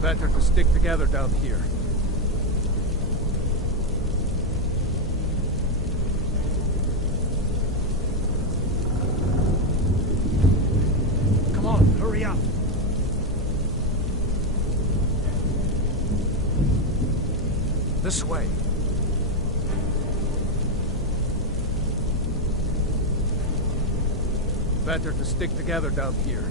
Better to stick together down here. Come on, hurry up. This way. Better to stick together down here.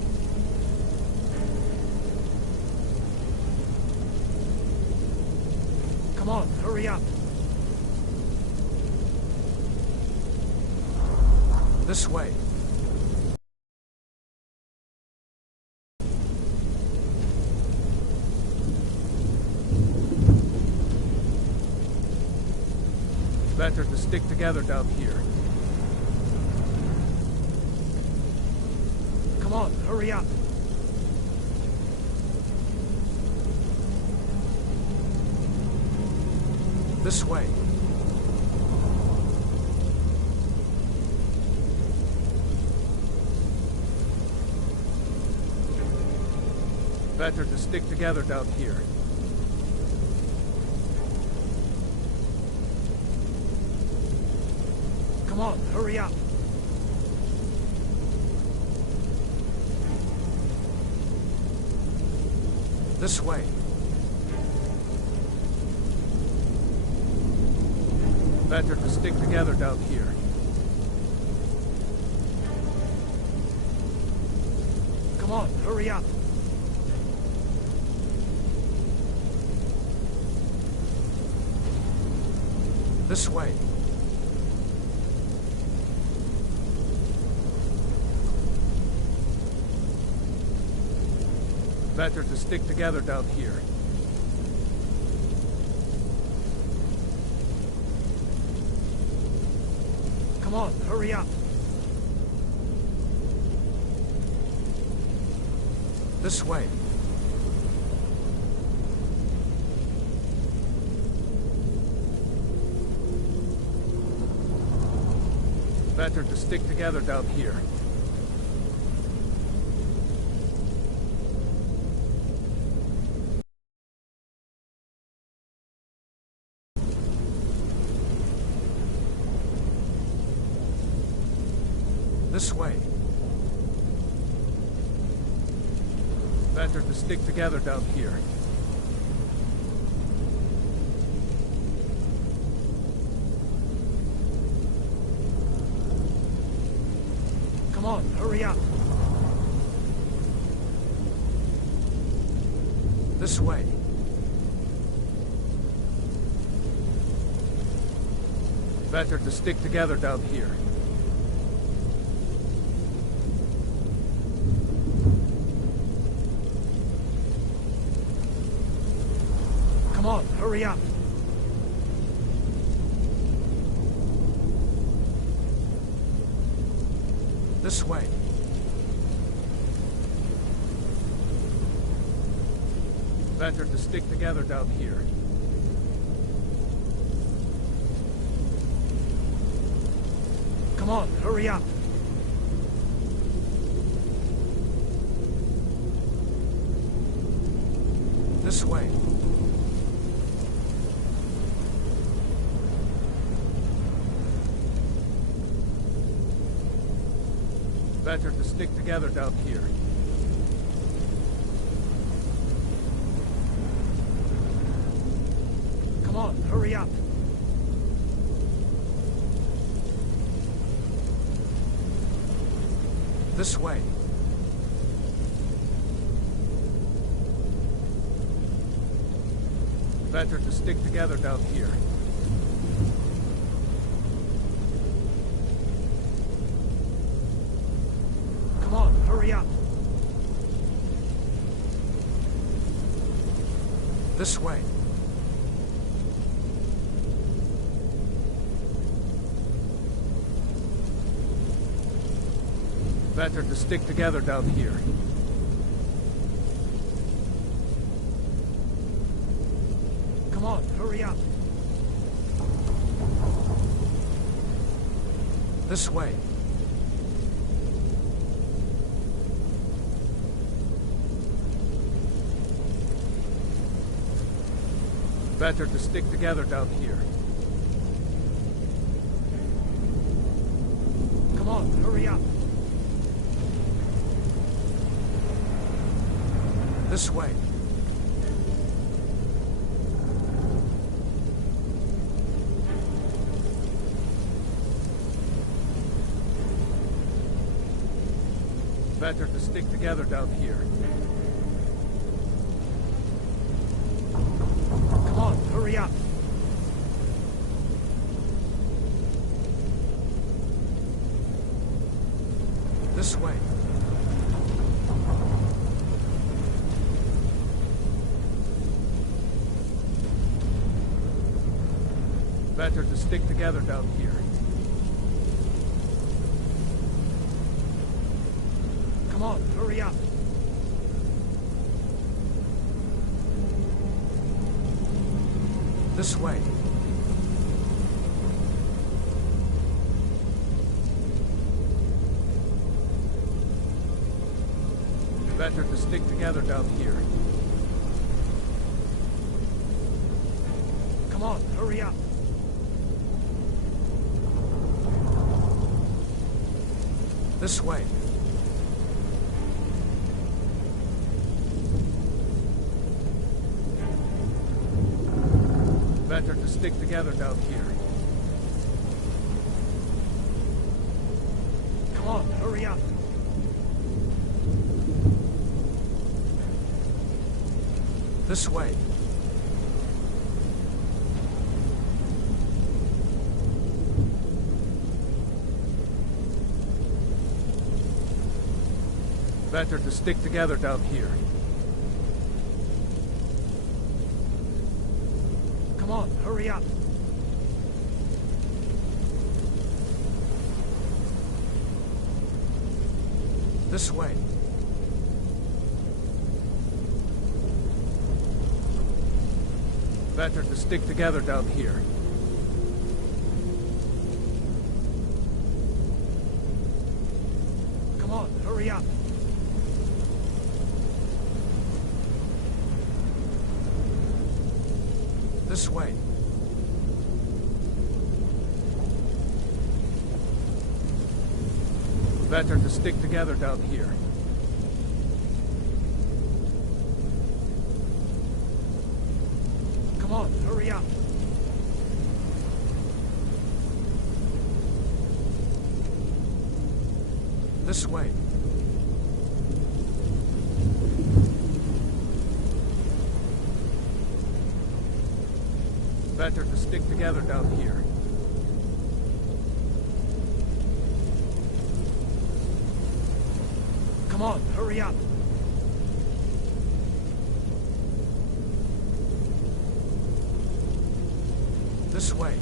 Come on, hurry up. This way. Better to stick together down here. Come on, hurry up. This way. Better to stick together down here. Come on, hurry up. This way. Better to stick together down here. Come on, hurry up. This way. Better to stick together down here. Come on, hurry up. This way. Better to stick together down here. This way. Better to stick together down here. Come on, hurry up. This way. Better to stick together down here. Come on, hurry up. This way. Better to stick together down here. Come on, hurry up. This way. Better to stick together down here. Come on, hurry up. This way. Better to stick together down here. Come on, hurry up. This way. Better to stick together down here. Come on, hurry up. This way. Better to stick together down here. Come on, hurry up. This way. Better to stick together down here. Come on, hurry up. This way. Better to stick together down here. Come on, hurry up. This way. Better to stick together down here. Come on, hurry up. This way. Better to stick together down here. Come on, hurry up. This way. Better to stick together down here. Come on, hurry up. This way. Better to stick together down here. Come on, hurry up. This way. Better to stick together down here. Come on, hurry up. This way. Better to stick together down here. Come on, hurry up. This way.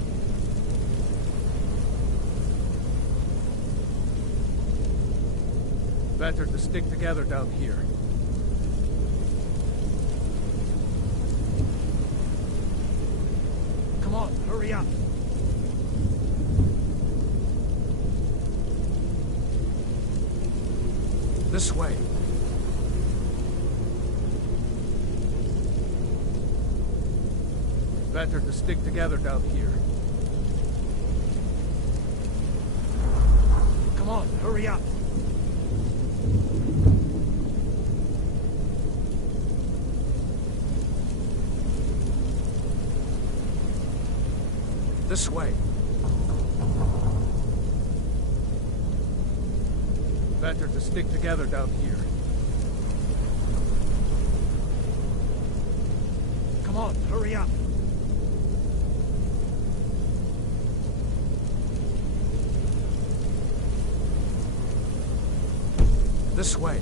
Better to stick together down here. Come on, hurry up. This way. Better to stick together down here. Come on, hurry up. This way. Better to stick together down here. Come on, hurry up. This way.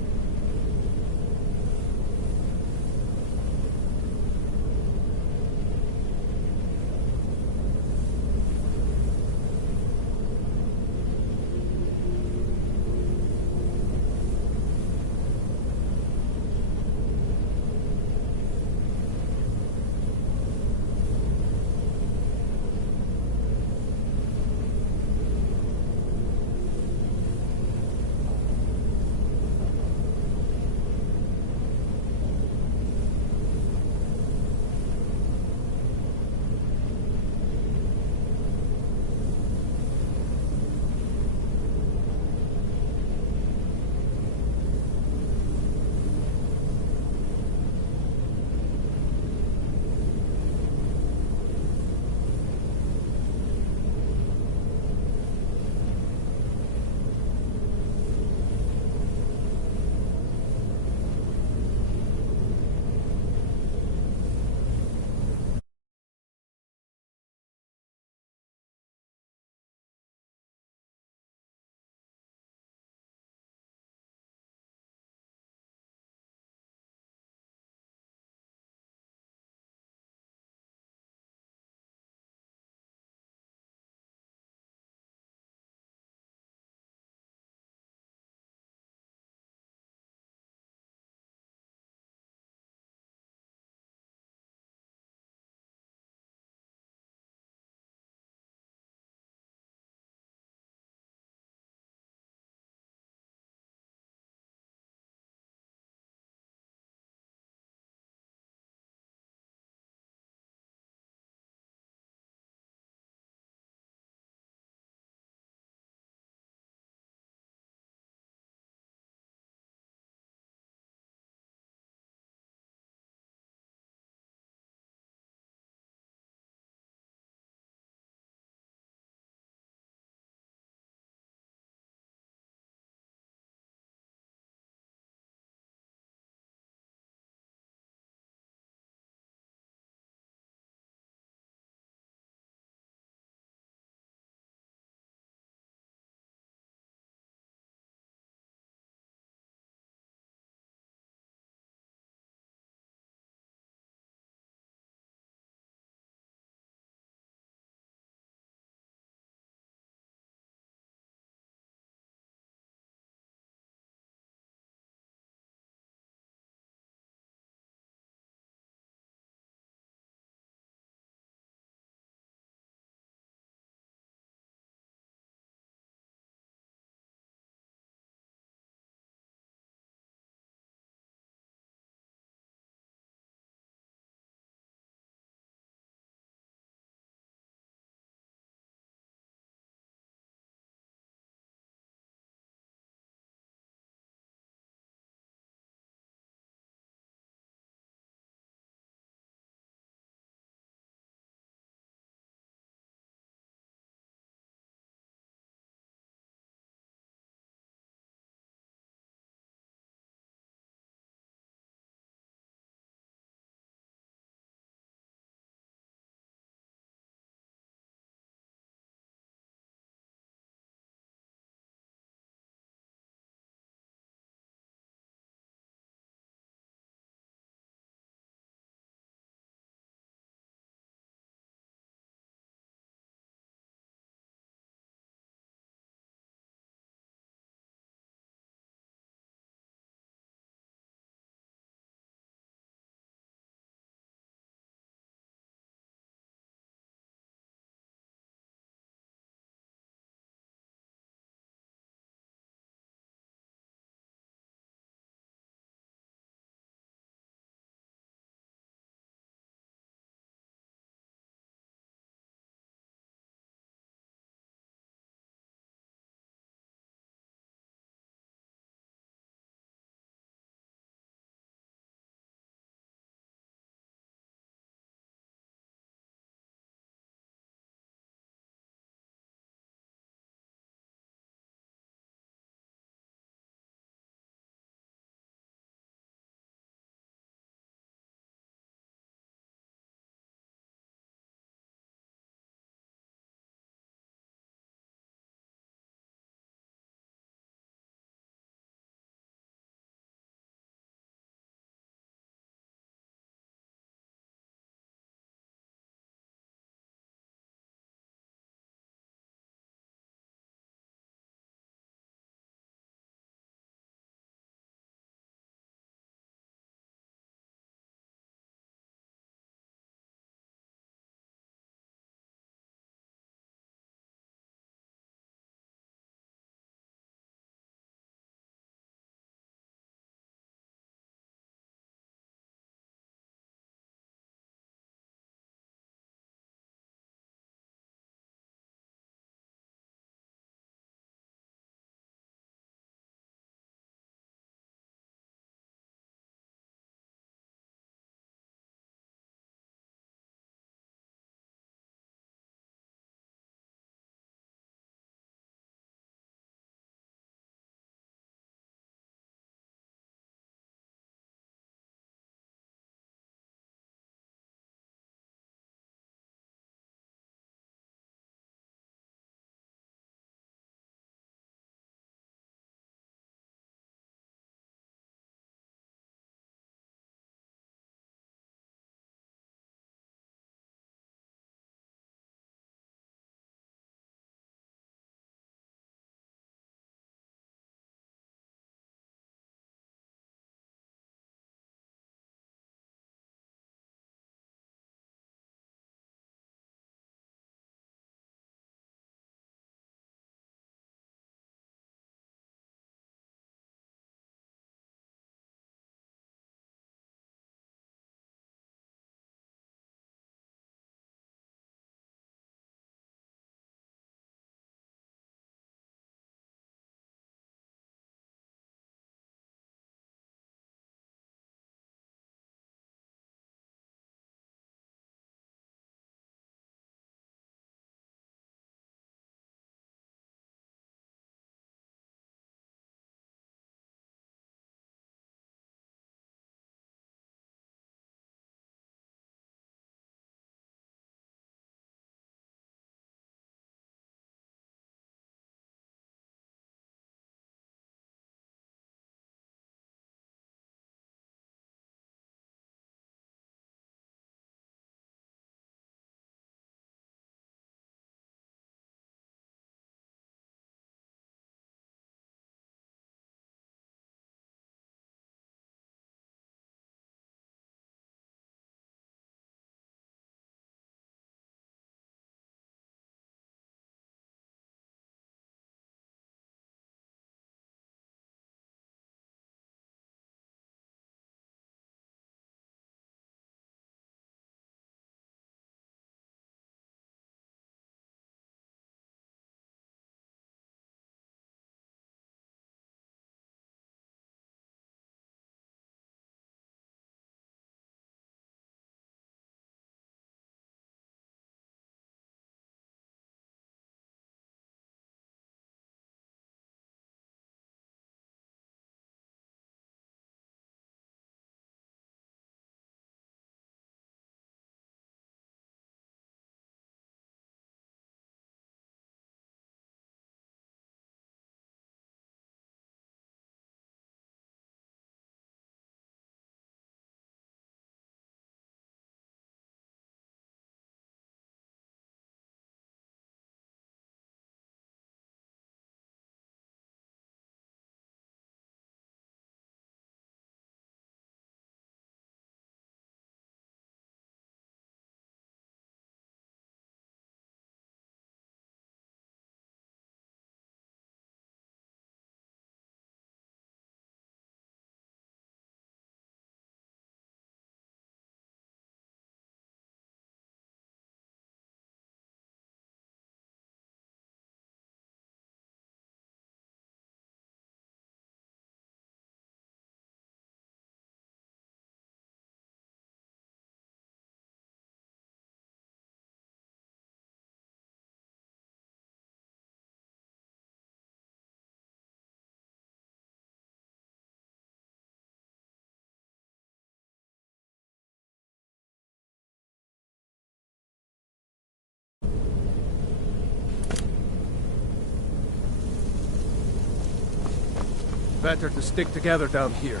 Better to stick together down here.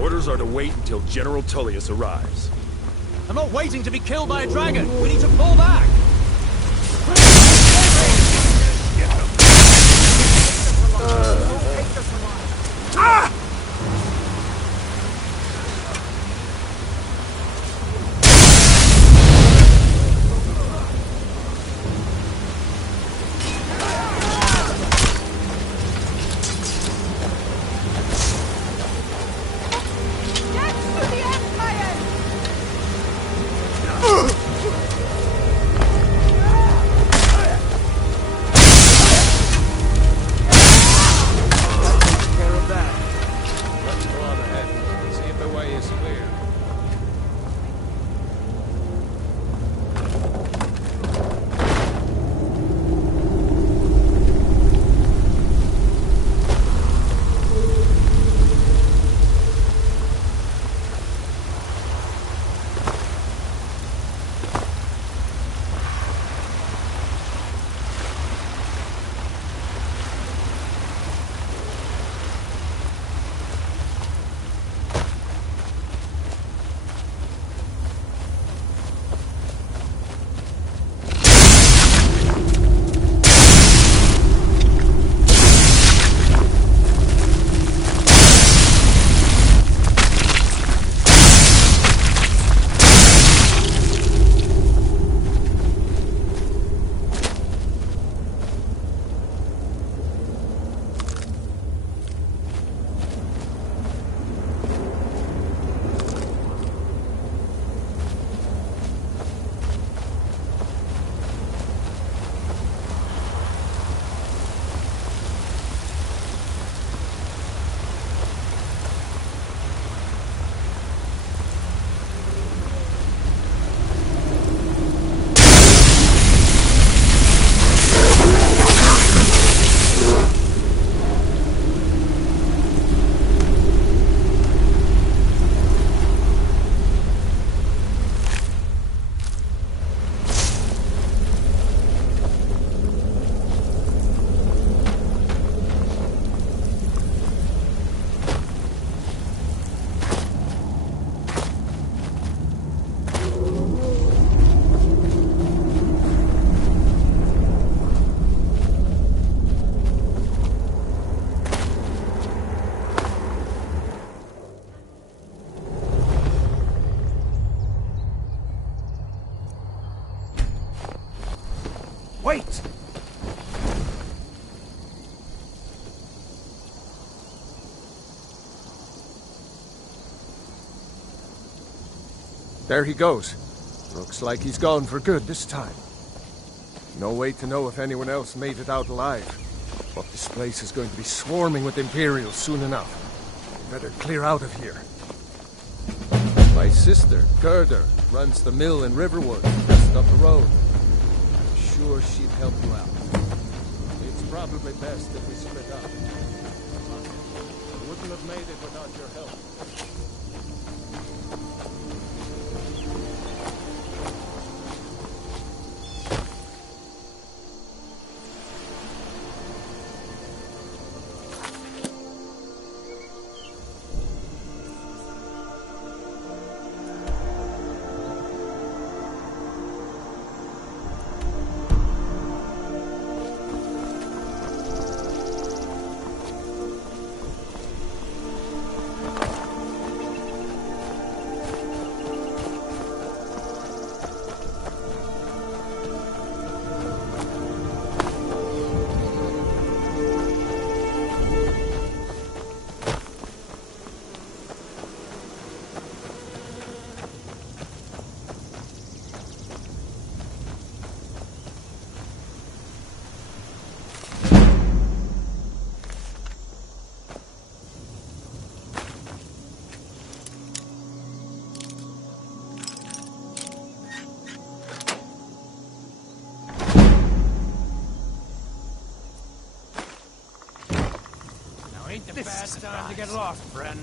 Orders are to wait until General Tullius arrives. I'm not waiting to be killed by a dragon! We need to pull back! Wait! There he goes. Looks like he's gone for good this time. No way to know if anyone else made it out alive. But this place is going to be swarming with Imperials soon enough. We better clear out of here. My sister, Gerda, runs the mill in Riverwood, just up the road. I'm sure she'd help you out. It's probably best if we split up. I wouldn't have made it without your help. Ain't the best time to get lost, friend.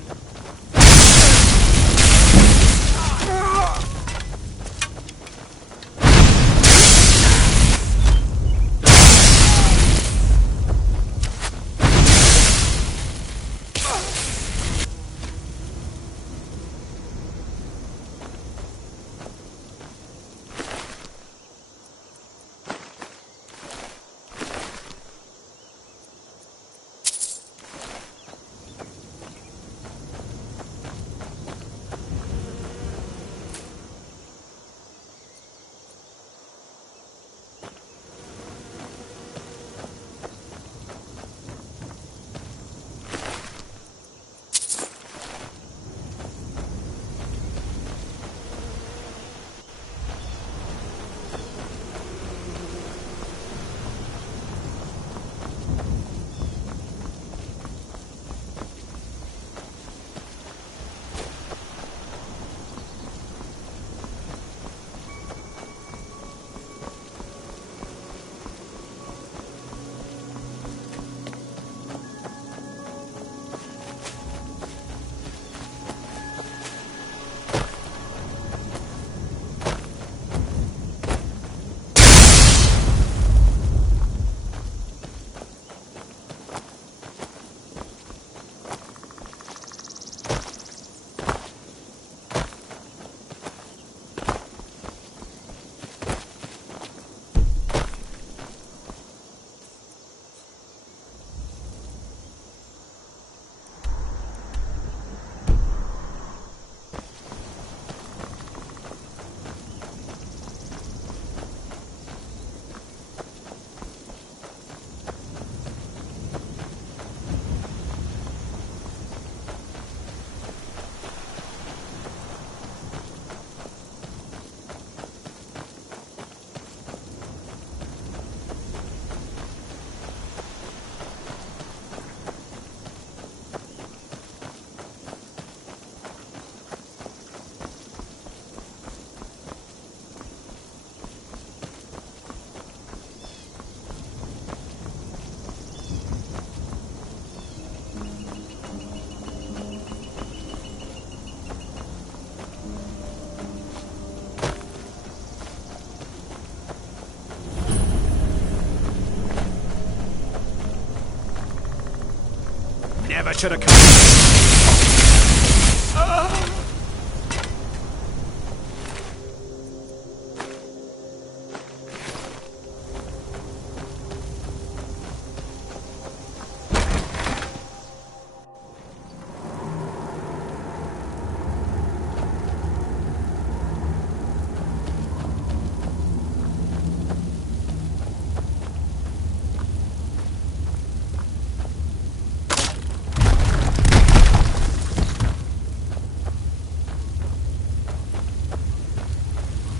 Never should have come.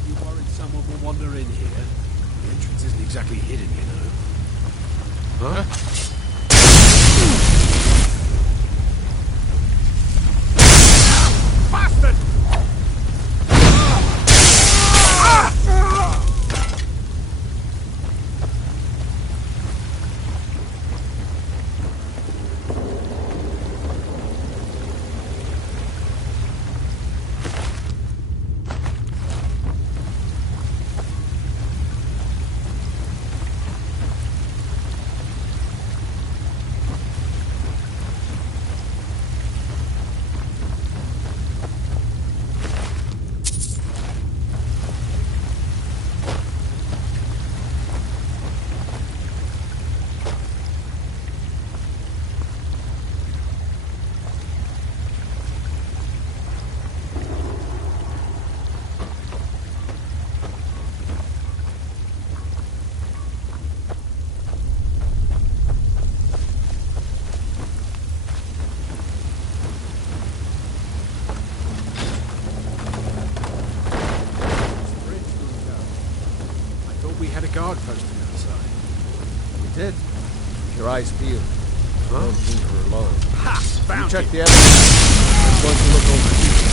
You worried someone will wander in here? The entrance isn't exactly hidden, you know. Huh? Bastard! We had a guard posted outside. We did. Keep your eyes peeled. Don't leave her alone. Ha! You Found check you. the evidence. I'm going to look over here.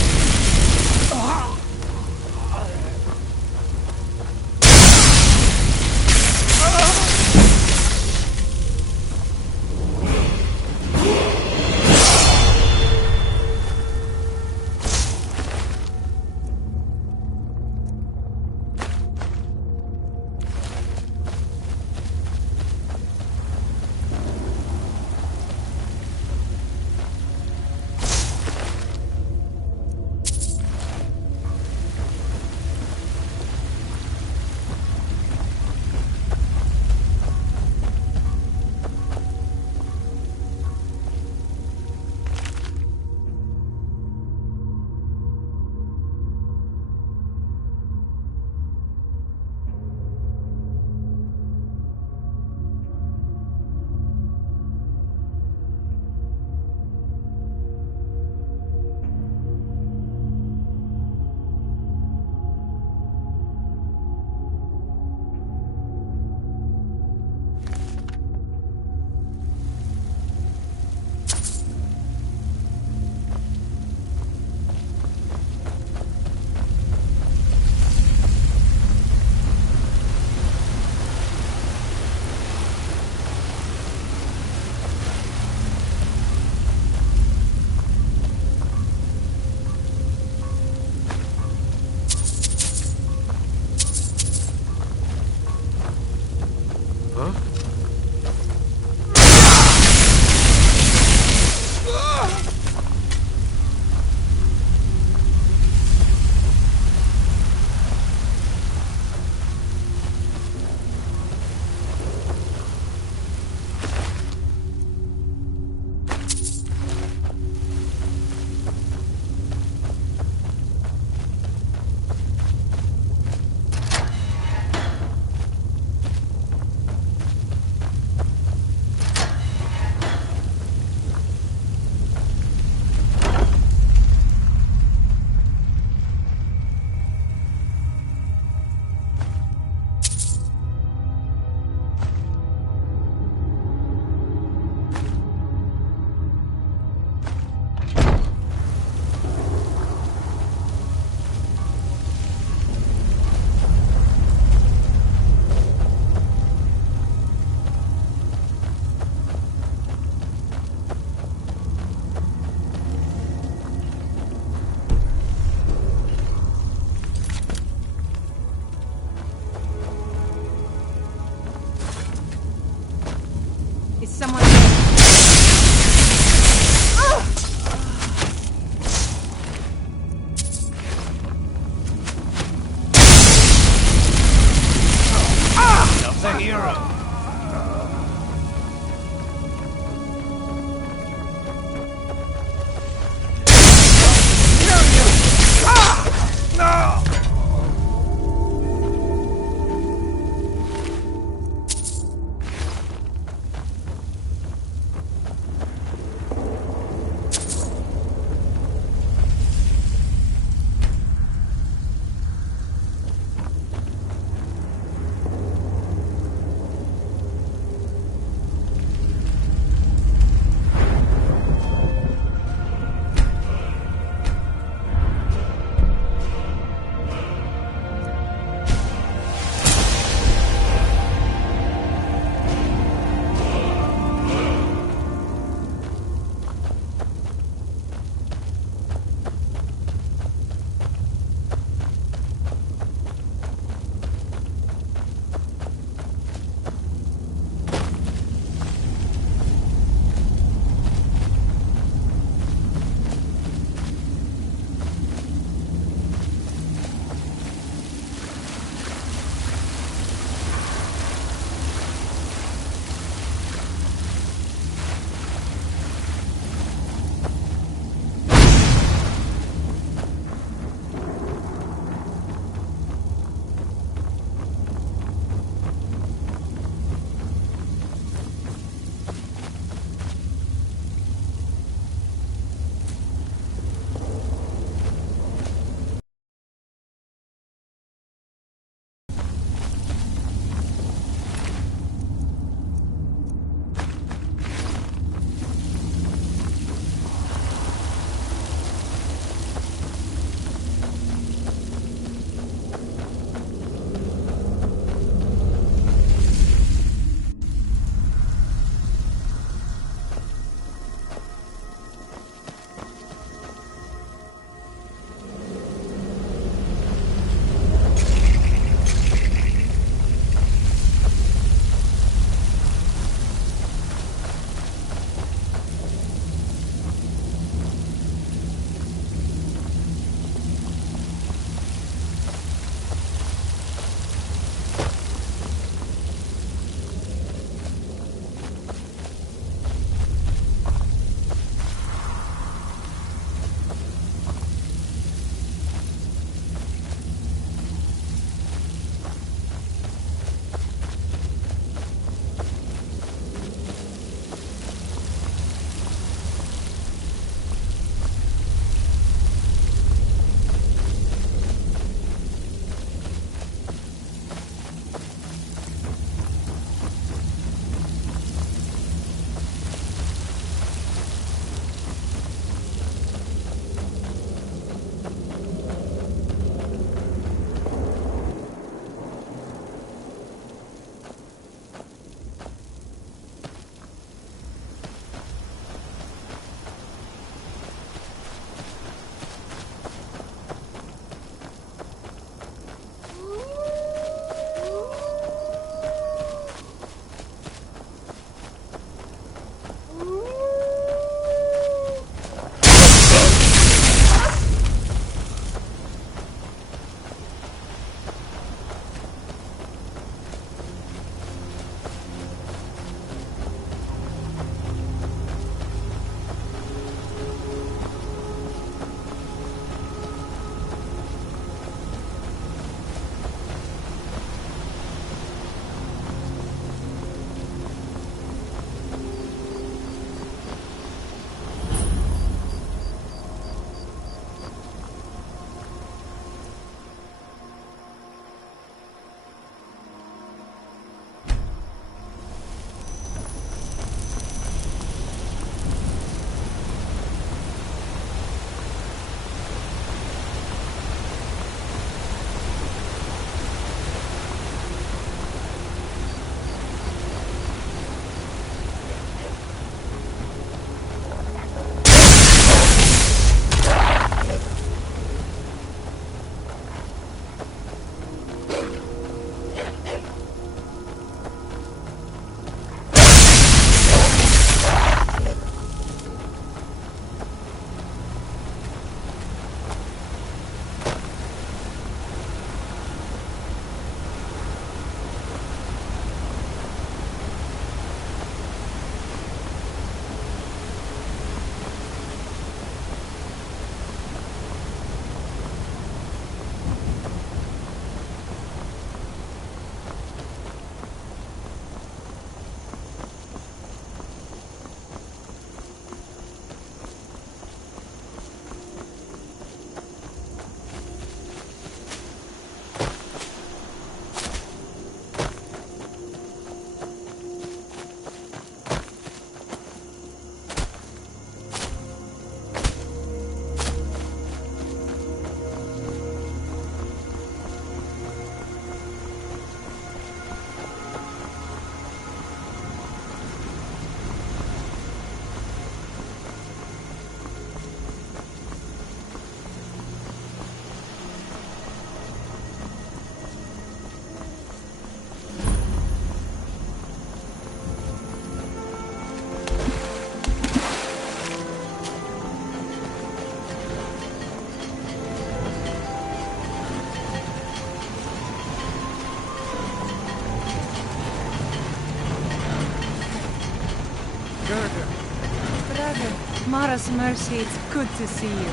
Allah's mercy, it's good to see you.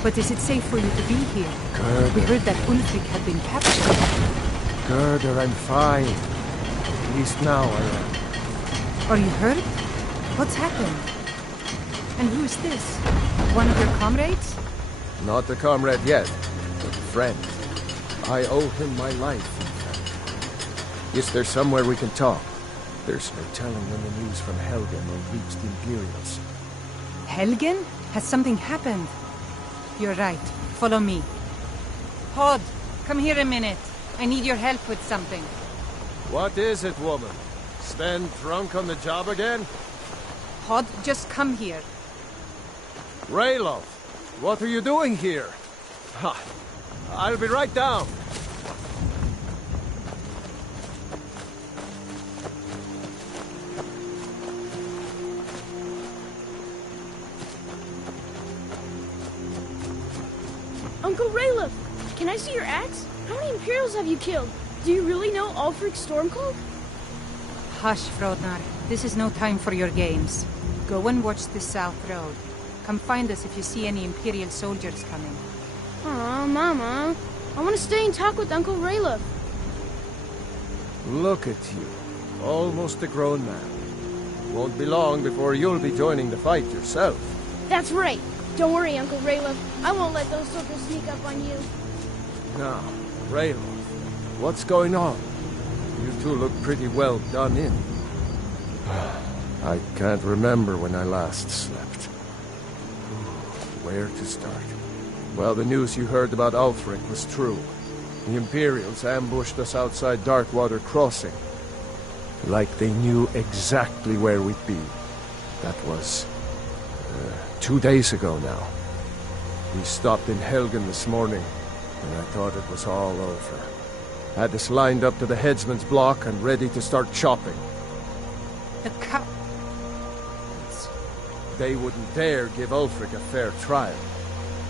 But is it safe for you to be here? Gerda. We heard that Ulfric had been captured. Gerda, I'm fine. At least now I am. Are you hurt? What's happened? And who's this? One of your comrades? Not a comrade yet, but a friend. I owe him my life, in fact. Is there somewhere we can talk? There's no telling when the news from Helgen will reach the Imperials. Helgen? Has something happened? You're right. Follow me. Hod, come here a minute. I need your help with something. What is it, woman? Stand drunk on the job again? Hod, just come here. Rayloff, what are you doing here? Ha! I'll be right down. Uncle Rayleigh, can I see your axe? How many Imperials have you killed? Do you really know Ulfric's Stormcloak? Hush, Frodnar. This is no time for your games. Go and watch the South Road. Come find us if you see any Imperial soldiers coming. Aw, Mama. I want to stay and talk with Uncle Rayleigh. Look at you. Almost a grown man. Won't be long before you'll be joining the fight yourself. That's right. Don't worry, Uncle Rayleigh. I won't let those soldiers sneak up on you. Now, Rayloff, what's going on? You two look pretty well done in. I can't remember when I last slept. Where to start? Well, the news you heard about Ulfric was true. The Imperials ambushed us outside Darkwater Crossing. Like they knew exactly where we'd be. That was 2 days ago now. We stopped in Helgen this morning, and I thought it was all over. Had us lined up to the headsman's block and ready to start chopping. The They wouldn't dare give Ulfric a fair trial.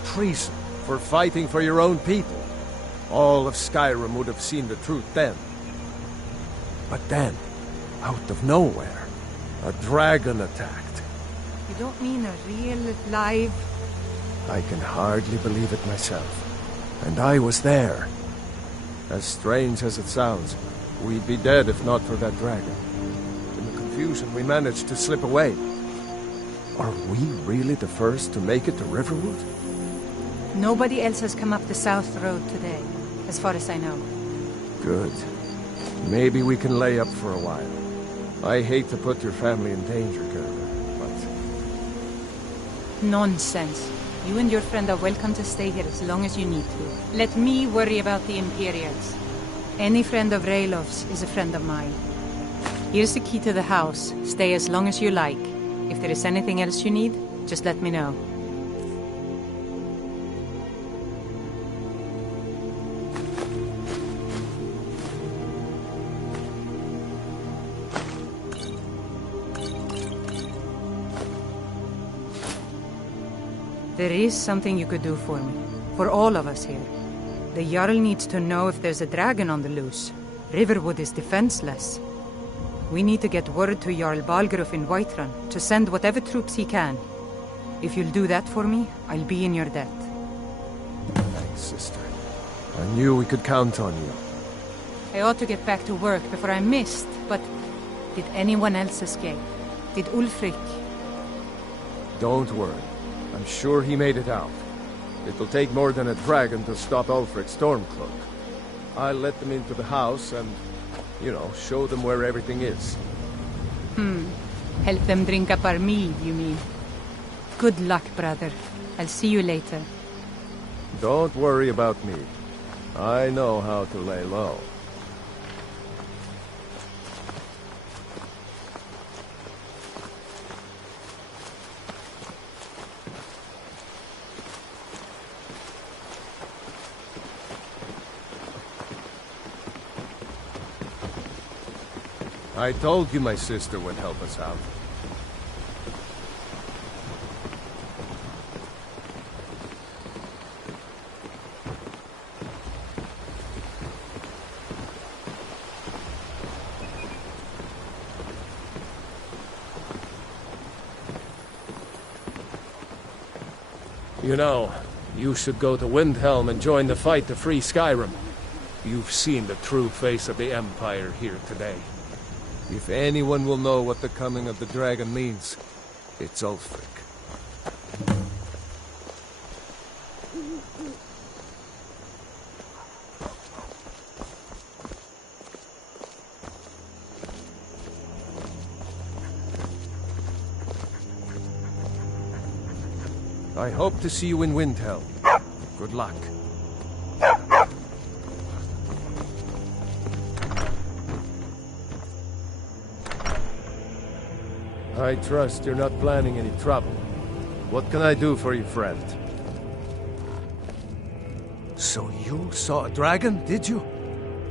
Treason for fighting for your own people. All of Skyrim would have seen the truth then. But then, out of nowhere, a dragon attacked. You don't mean a real, live... I can hardly believe it myself. And I was there. As strange as it sounds, we'd be dead if not for that dragon. In the confusion, we managed to slip away. Are we really the first to make it to Riverwood? Nobody else has come up the South Road today, as far as I know. Good. Maybe we can lay up for a while. I hate to put your family in danger, Gerda, but... Nonsense. You and your friend are welcome to stay here as long as you need to. Let me worry about the Imperials. Any friend of Rayloff's is a friend of mine. Here's the key to the house. Stay as long as you like. If there is anything else you need, just let me know. There is something you could do for me. For all of us here. The Jarl needs to know if there's a dragon on the loose. Riverwood is defenseless. We need to get word to Jarl Balgruuf in Whiterun to send whatever troops he can. If you'll do that for me, I'll be in your debt. Thanks, sister. I knew we could count on you. I ought to get back to work before I missed, but did anyone else escape? Did Ulfric? Don't worry. I'm sure he made it out. It'll take more than a dragon to stop Ulfric's Stormcloak. I'll let them into the house and, show them where everything is. Help them drink up our mead, you mean? Good luck, brother. I'll see you later. Don't worry about me. I know how to lay low. I told you my sister would help us out. You know, you should go to Windhelm and join the fight to free Skyrim. You've seen the true face of the Empire here today. If anyone will know what the coming of the dragon means, it's Ulfric. I hope to see you in Windhelm. Good luck. I trust you're not planning any trouble. What can I do for you, friend? So you saw a dragon, did you?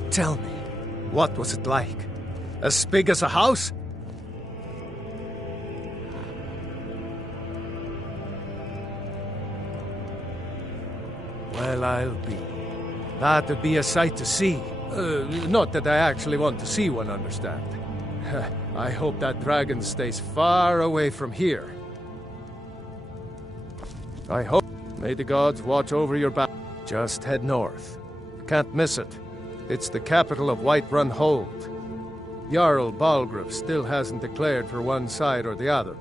Tell me, what was it like? As big as a house? Well, I'll be. That'd be a sight to see. Not that I actually want to see one, understand. I hope that dragon stays far away from here. I hope. May the gods watch over your back. Just head north. Can't miss it. It's the capital of Whiterun Hold. Jarl Balgruuf still hasn't declared for one side or the other.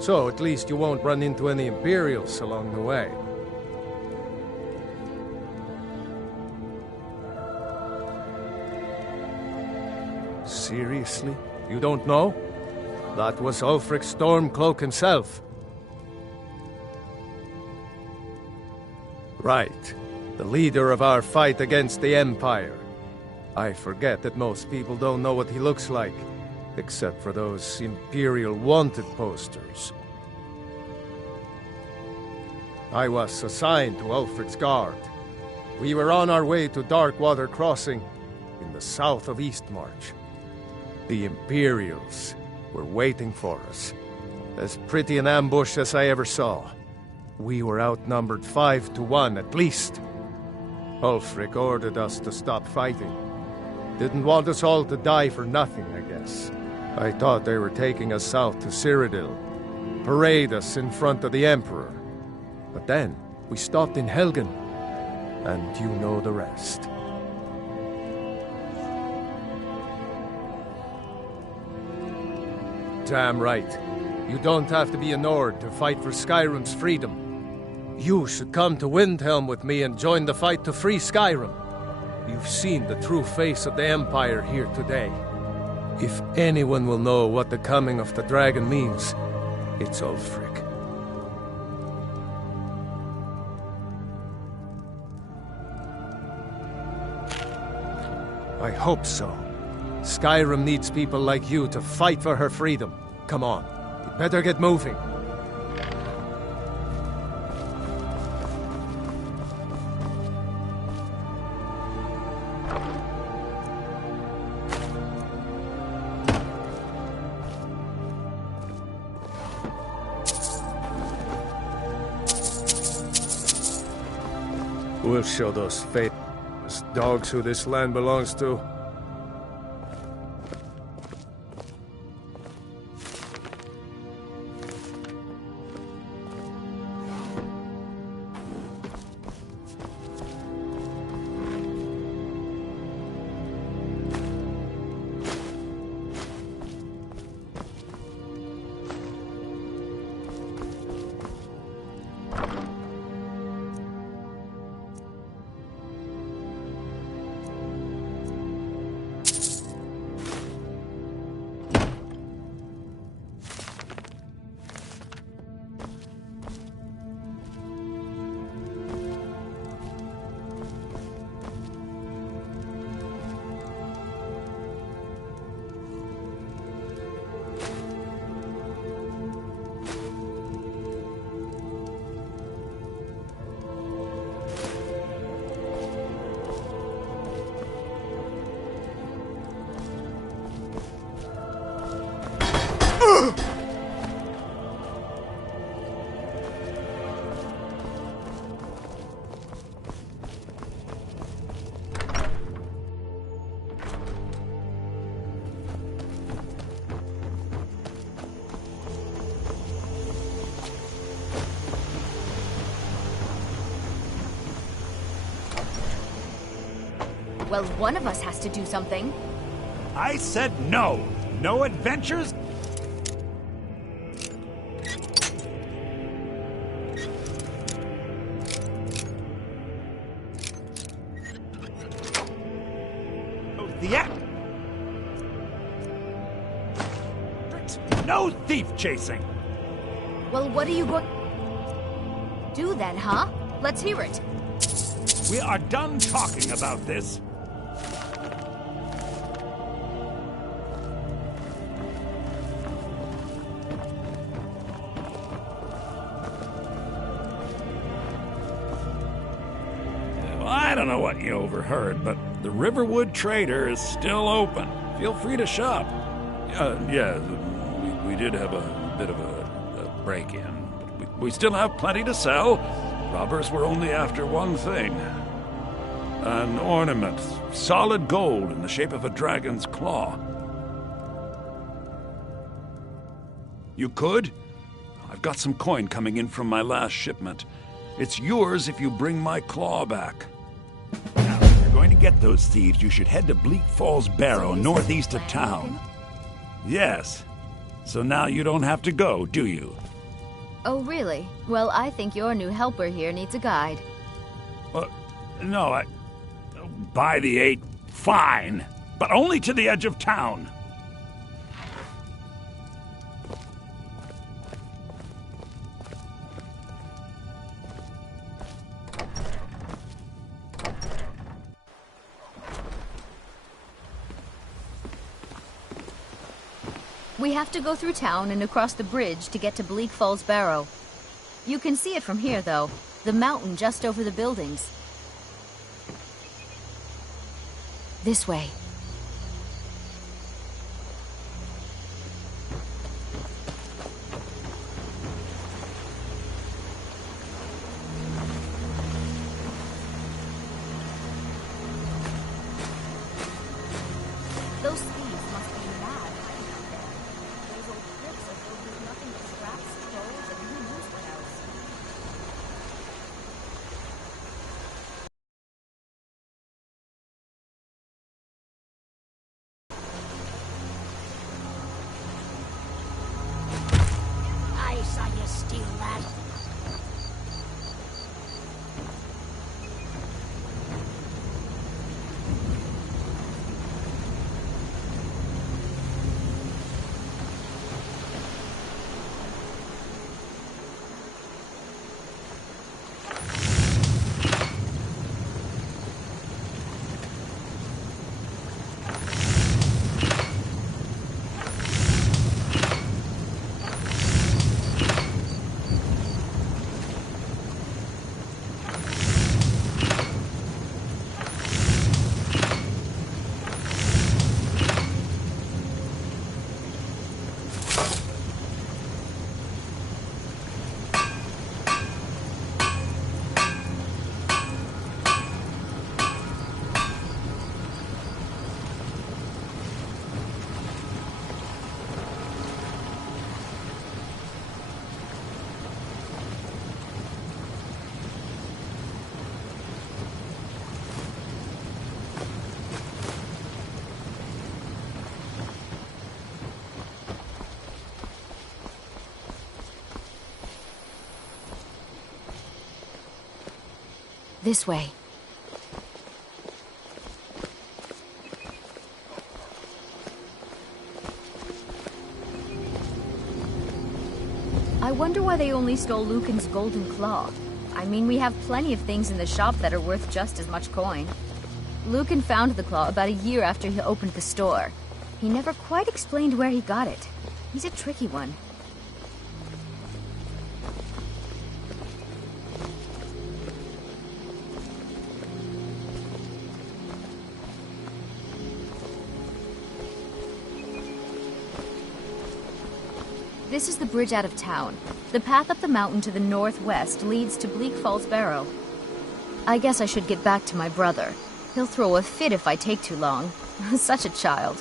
So at least you won't run into any Imperials along the way. Seriously? You don't know? That was Ulfric Stormcloak himself. Right. The leader of our fight against the Empire. I forget that most people don't know what he looks like, except for those Imperial wanted posters. I was assigned to Ulfric's guard. We were on our way to Darkwater Crossing, in the south of Eastmarch. The Imperials were waiting for us. As pretty an ambush as I ever saw. We were outnumbered 5 to 1 at least. Ulfric ordered us to stop fighting. Didn't want us all to die for nothing, I guess. I thought they were taking us south to Cyrodiil, parade us in front of the Emperor. But then, we stopped in Helgen, and you know the rest. Damn right. You don't have to be a Nord to fight for Skyrim's freedom. You should come to Windhelm with me and join the fight to free Skyrim. You've seen the true face of the Empire here today. If anyone will know what the coming of the dragon means, it's Ulfric. I hope so. Skyrim needs people like you to fight for her freedom. Come on, you better get moving. We'll show those famous dogs who this land belongs to. Well, one of us has to do something. I said no. No adventures? No thief chasing! Well, what are you going do then, huh? Let's hear it. We are done talking about this. Well, I don't know what you overheard, but the Riverwood Trader is still open. Feel free to shop. Yeah, we did have a bit of a break-in, but we still have plenty to sell. Robbers were only after one thing. An ornament, solid gold in the shape of a dragon's claw. You could? I've got some coin coming in from my last shipment. It's yours if you bring my claw back. Now, if you're going to get those thieves, you should head to Bleak Falls Barrow, northeast of town. Yes. So now you don't have to go, do you? Oh, really? Well, I think your new helper here needs a guide. No, by the 8, fine. But only to the edge of town. We have to go through town and across the bridge to get to Bleak Falls Barrow. You can see it from here, though. The mountain just over the buildings. This way. Those thieves must be mad hiding out there. Those old cliffs are filled with nothing but scraps, scrolls, and who knows what else. I saw you steal that. This way. I wonder why they only stole Lucan's golden claw. I mean, we have plenty of things in the shop that are worth just as much coin. Lucan found the claw about a year after he opened the store. He never quite explained where he got it. He's a tricky one. This is the bridge out of town. The path up the mountain to the northwest leads to Bleak Falls Barrow. I guess I should get back to my brother. He'll throw a fit if I take too long. Such a child.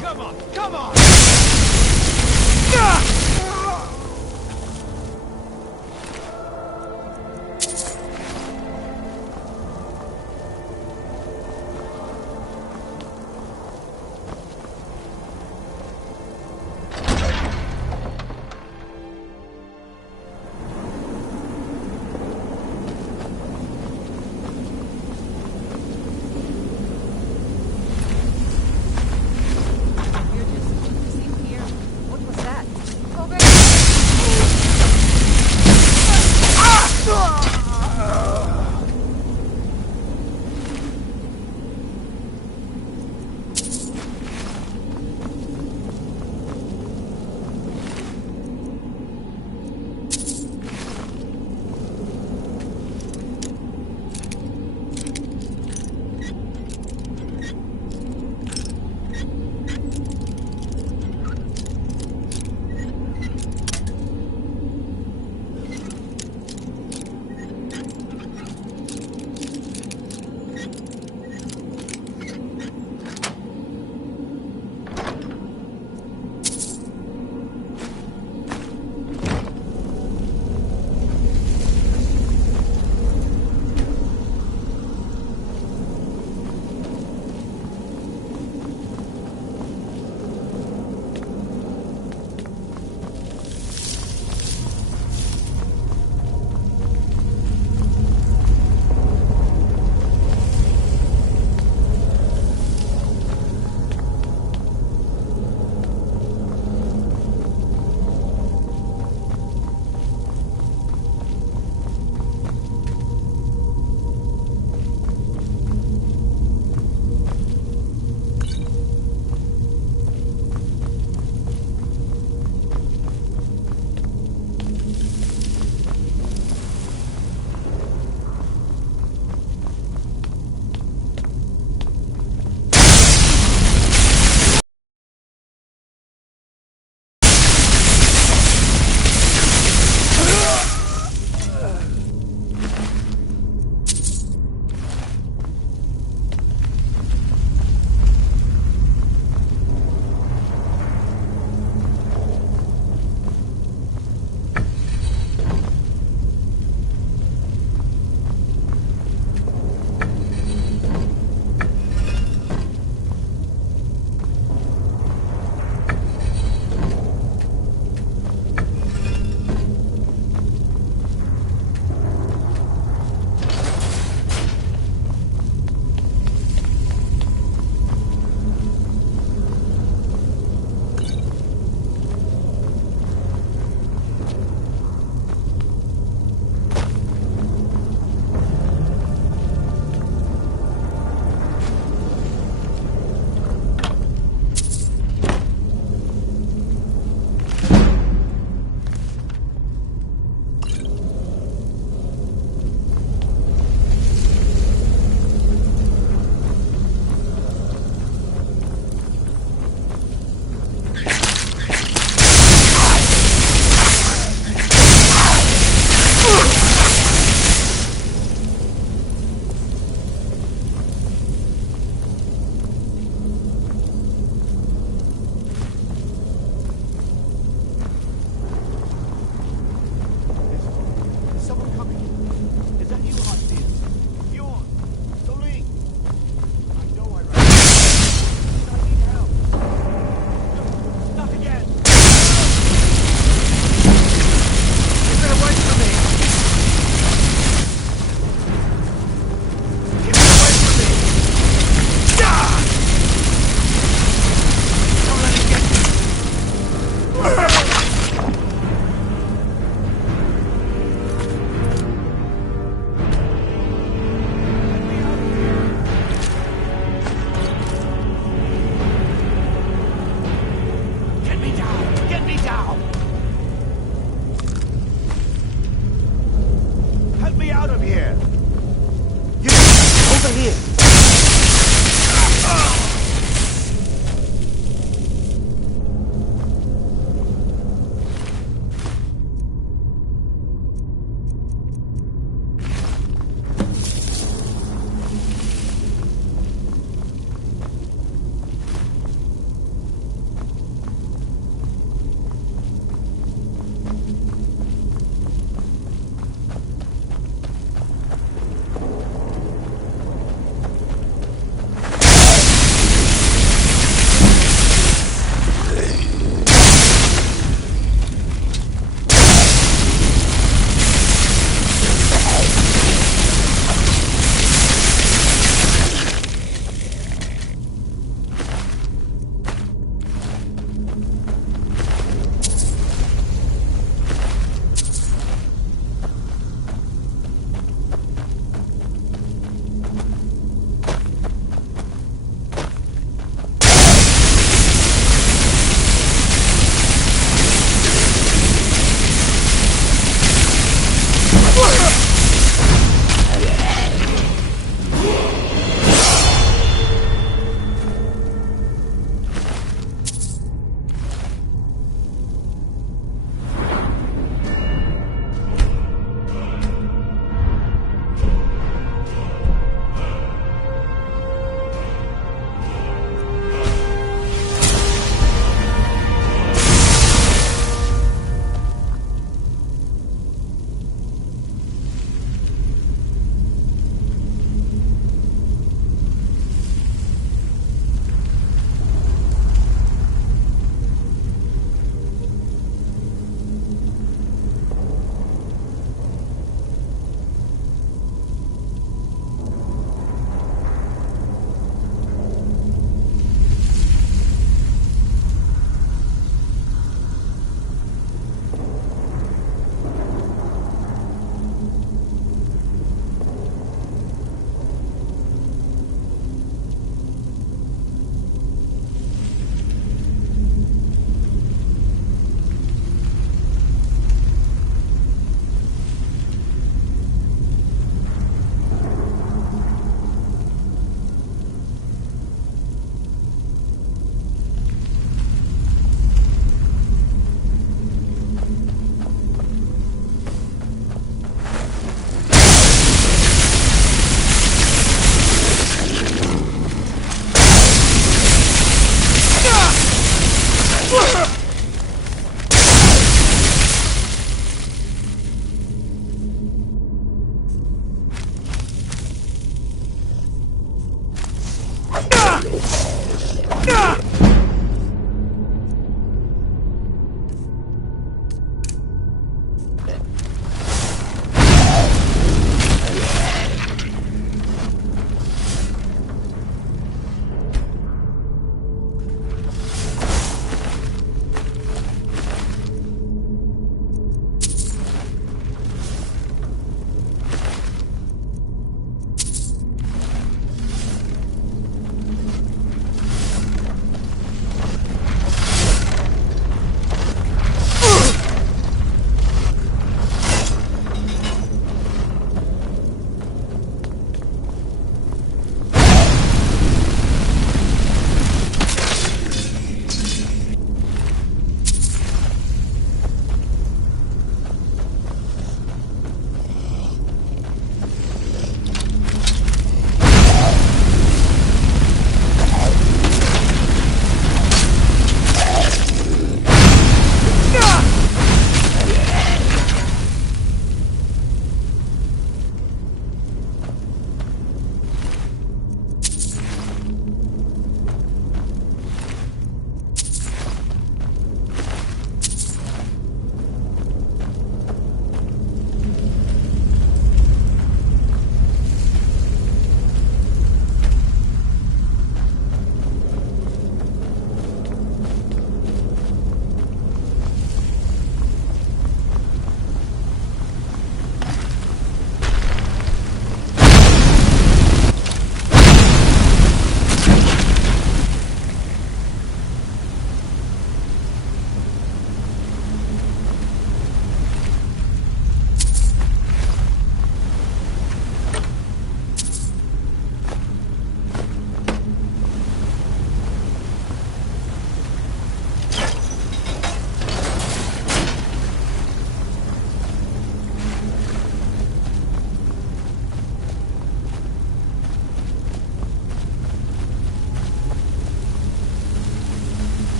Come on, come on! What was that?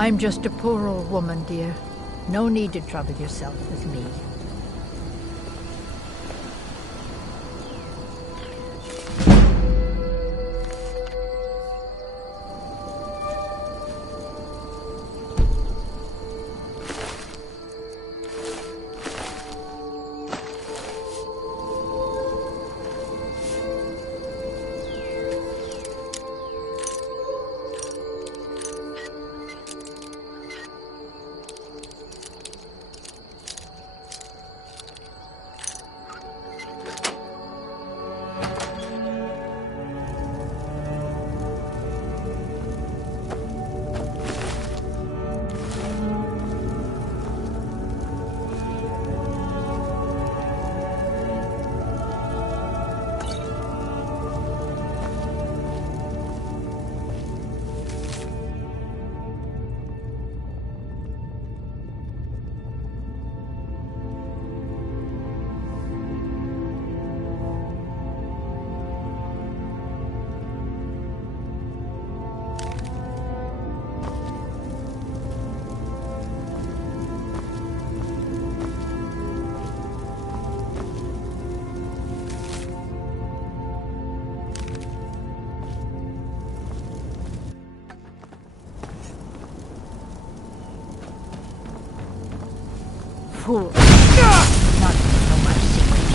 I'm just a poor old woman, dear. No need to trouble yourself with me. Fool. Not so much secret.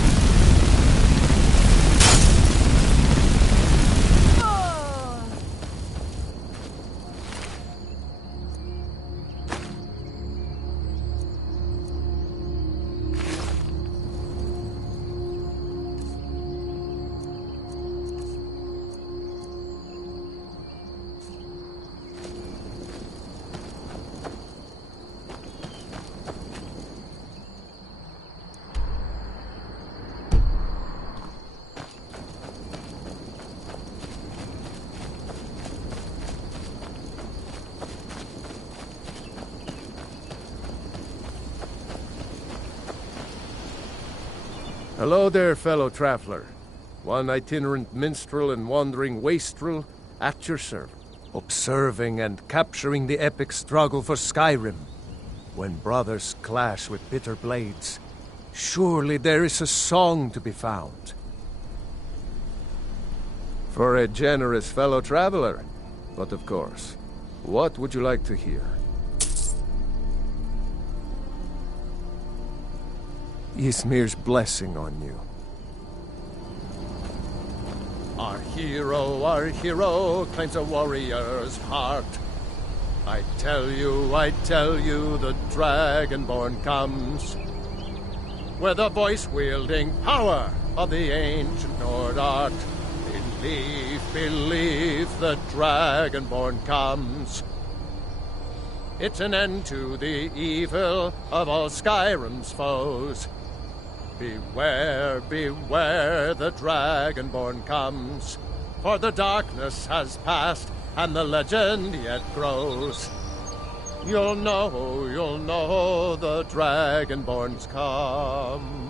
Hello there, fellow traveler. One itinerant minstrel and wandering wastrel at your service. Observing and capturing the epic struggle for Skyrim. When brothers clash with bitter blades, surely there is a song to be found. For a generous fellow traveler. But of course, what would you like to hear? Ysmir's blessing on you. Our hero claims a warrior's heart. I tell you, the Dragonborn comes. With the voice-wielding power of the ancient Nord art. Believe, the Dragonborn comes. It's an end to the evil of all Skyrim's foes. Beware, the Dragonborn comes. For the darkness has passed, and the legend yet grows. You'll know the Dragonborn's come.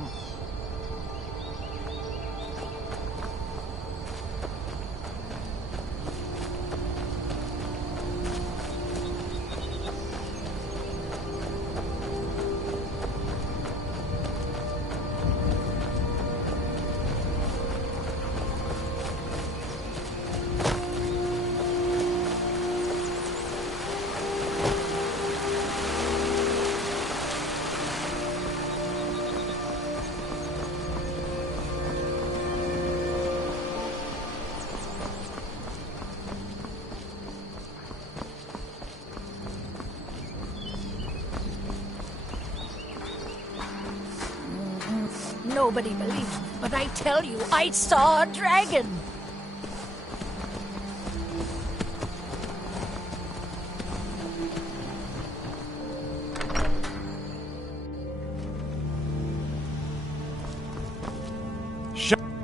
Nobody believes, but I tell you, I saw a dragon.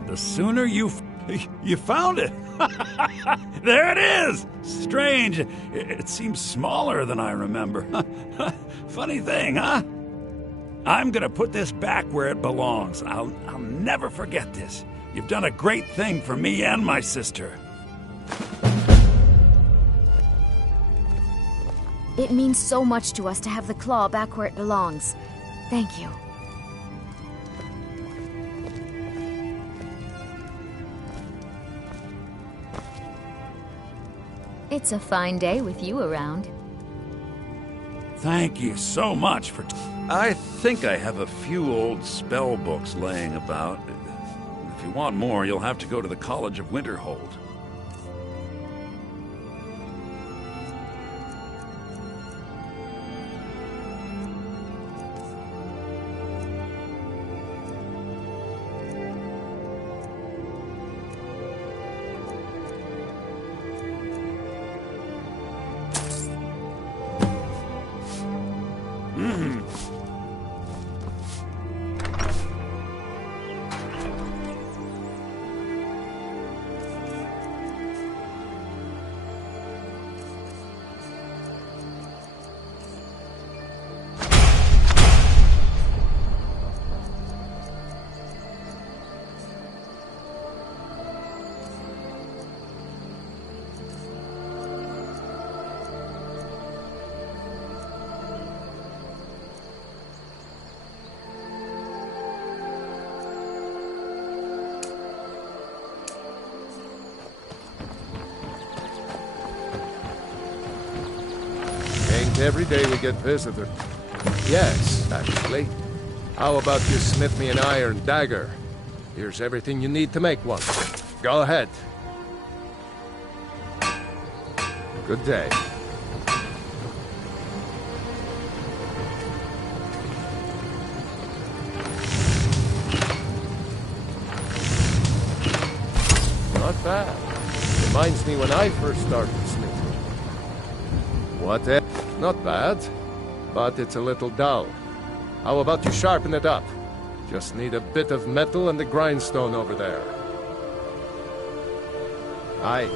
The sooner you found it. There it is. Strange. It seems smaller than I remember. Funny thing, huh? I'm gonna put this back where it belongs. I'll never forget this. You've done a great thing for me and my sister. It means so much to us to have the claw back where it belongs. Thank you. It's a fine day with you around. Thank you so much for... I think I have a few old spell books laying about. If you want more, you'll have to go to the College of Winterhold. Every day we get visitors. Yes, actually. How about you smith me an iron dagger? Here's everything you need to make one. Go ahead. Good day. Not bad. Reminds me when I first started smithing. What else? Not bad, but it's a little dull. How about you sharpen it up? Just need a bit of metal and the grindstone over there. Aye.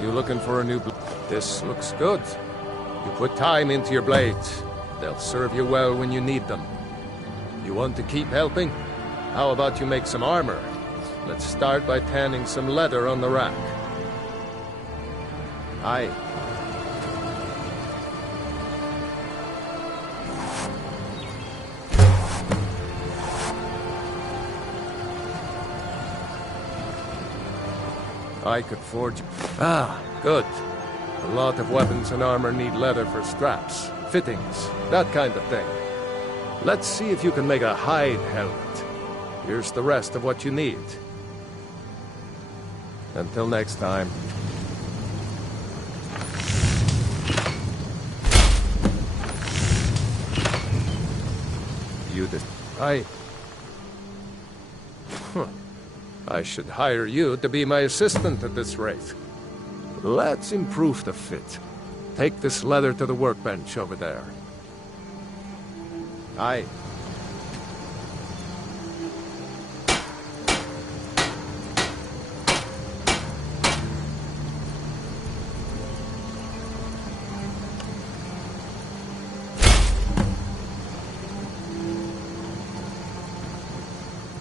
You looking for a new This looks good. You put time into your blades. They'll serve you well when you need them. You want to keep helping? How about you make some armor? Let's start by tanning some leather on the rack. Aye. I could forge... Ah, good. A lot of weapons and armor need leather for straps, fittings, that kind of thing. Let's see if you can make a hide helmet. Here's the rest of what you need. Until next time. I should hire you to be my assistant at this rate. Let's improve the fit. Take this leather to the workbench over there. Aye.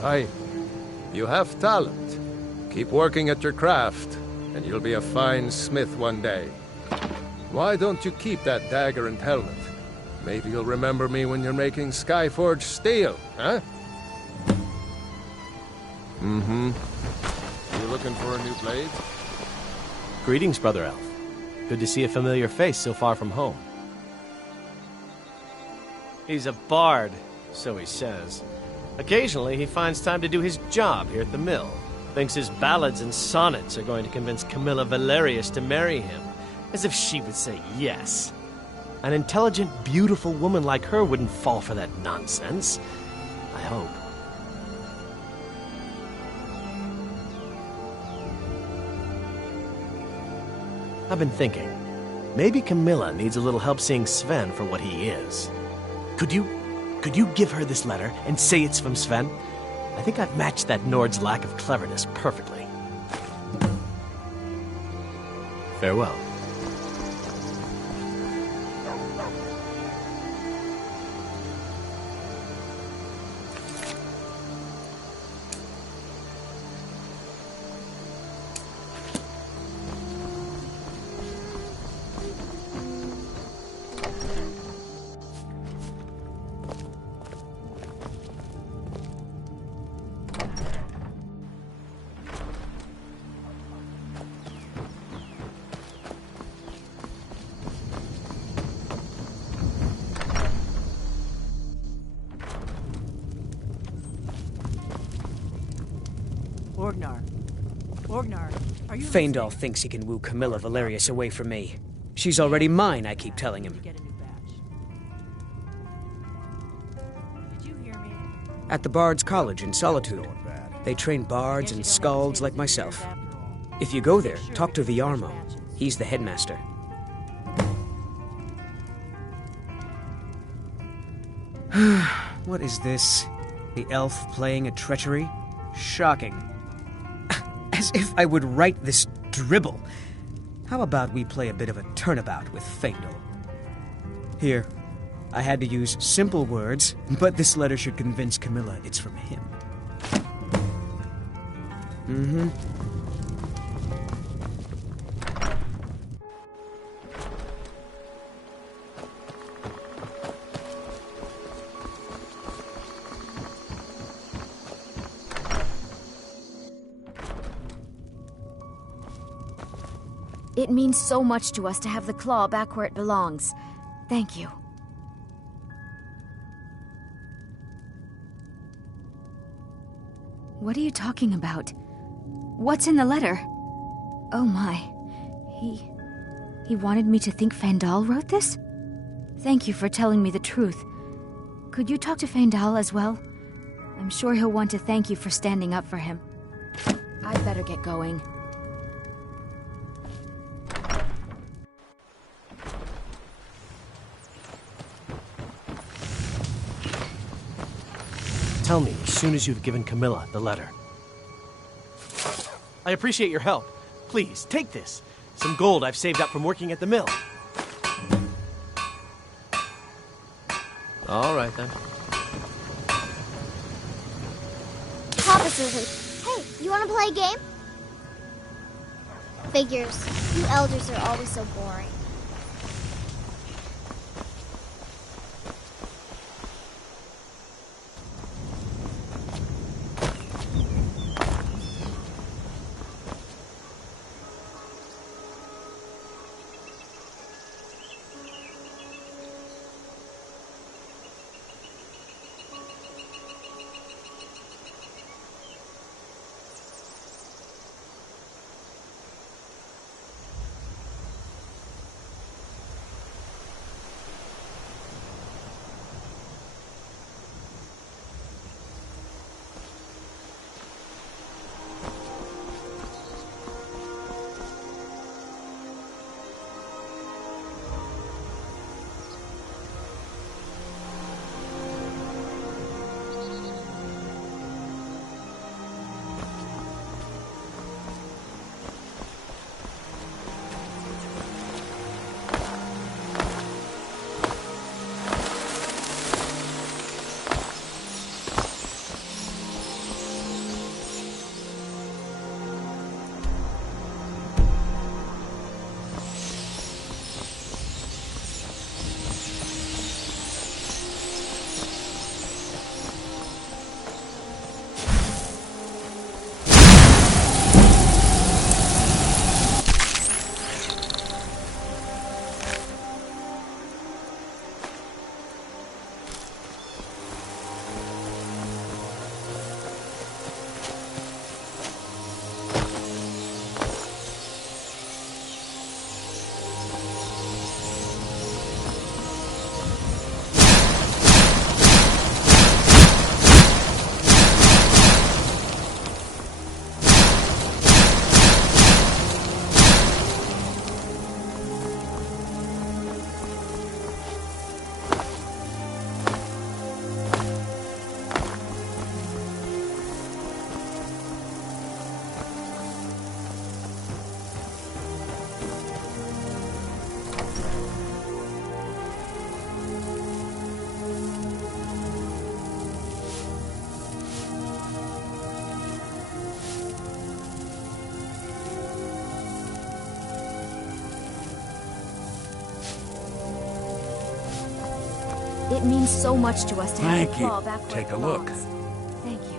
Aye. You have talent. Keep working at your craft, and you'll be a fine smith one day. Why don't you keep that dagger and helmet? Maybe you'll remember me when you're making Skyforge steel, huh? Mm-hmm. You looking for a new blade? Greetings, Brother Elf. Good to see a familiar face so far from home. He's a bard, so he says. Occasionally, he finds time to do his job here at the mill. Thinks his ballads and sonnets are going to convince Camilla Valerius to marry him. As if she would say yes. An intelligent, beautiful woman like her wouldn't fall for that nonsense. I hope. I've been thinking. Maybe Camilla needs a little help seeing Sven for what he is. Could you give her this letter and say it's from Sven? I think I've matched that Nord's lack of cleverness perfectly. Farewell. Orgnar, are you... Feindal thinks he can woo Camilla Valerius away from me. She's already mine, I keep telling him. At the Bard's College in Solitude. They train bards and skalds like myself. If you go there, talk to Viarmo. He's the headmaster. What is this? The elf playing a treachery? Shocking. As if I would write this dribble. How about we play a bit of a turnabout with Feindal? Here, I had to use simple words, but this letter should convince Camilla it's from him. Mm-hmm. It means so much to us to have the claw back where it belongs. Thank you. What are you talking about? What's in the letter? Oh my. He wanted me to think Feindal wrote this? Thank you for telling me the truth. Could you talk to Feindal as well? I'm sure he'll want to thank you for standing up for him. I'd better get going. Tell me as soon as you've given Camilla the letter. I appreciate your help. Please, take this. Some gold I've saved up from working at the mill. All right, then. Papa Susan. Hey, you want to play a game? Figures. You elders are always so boring. It means so much to us to have Thank the you. claw back where Take it a look. belongs. Thank you.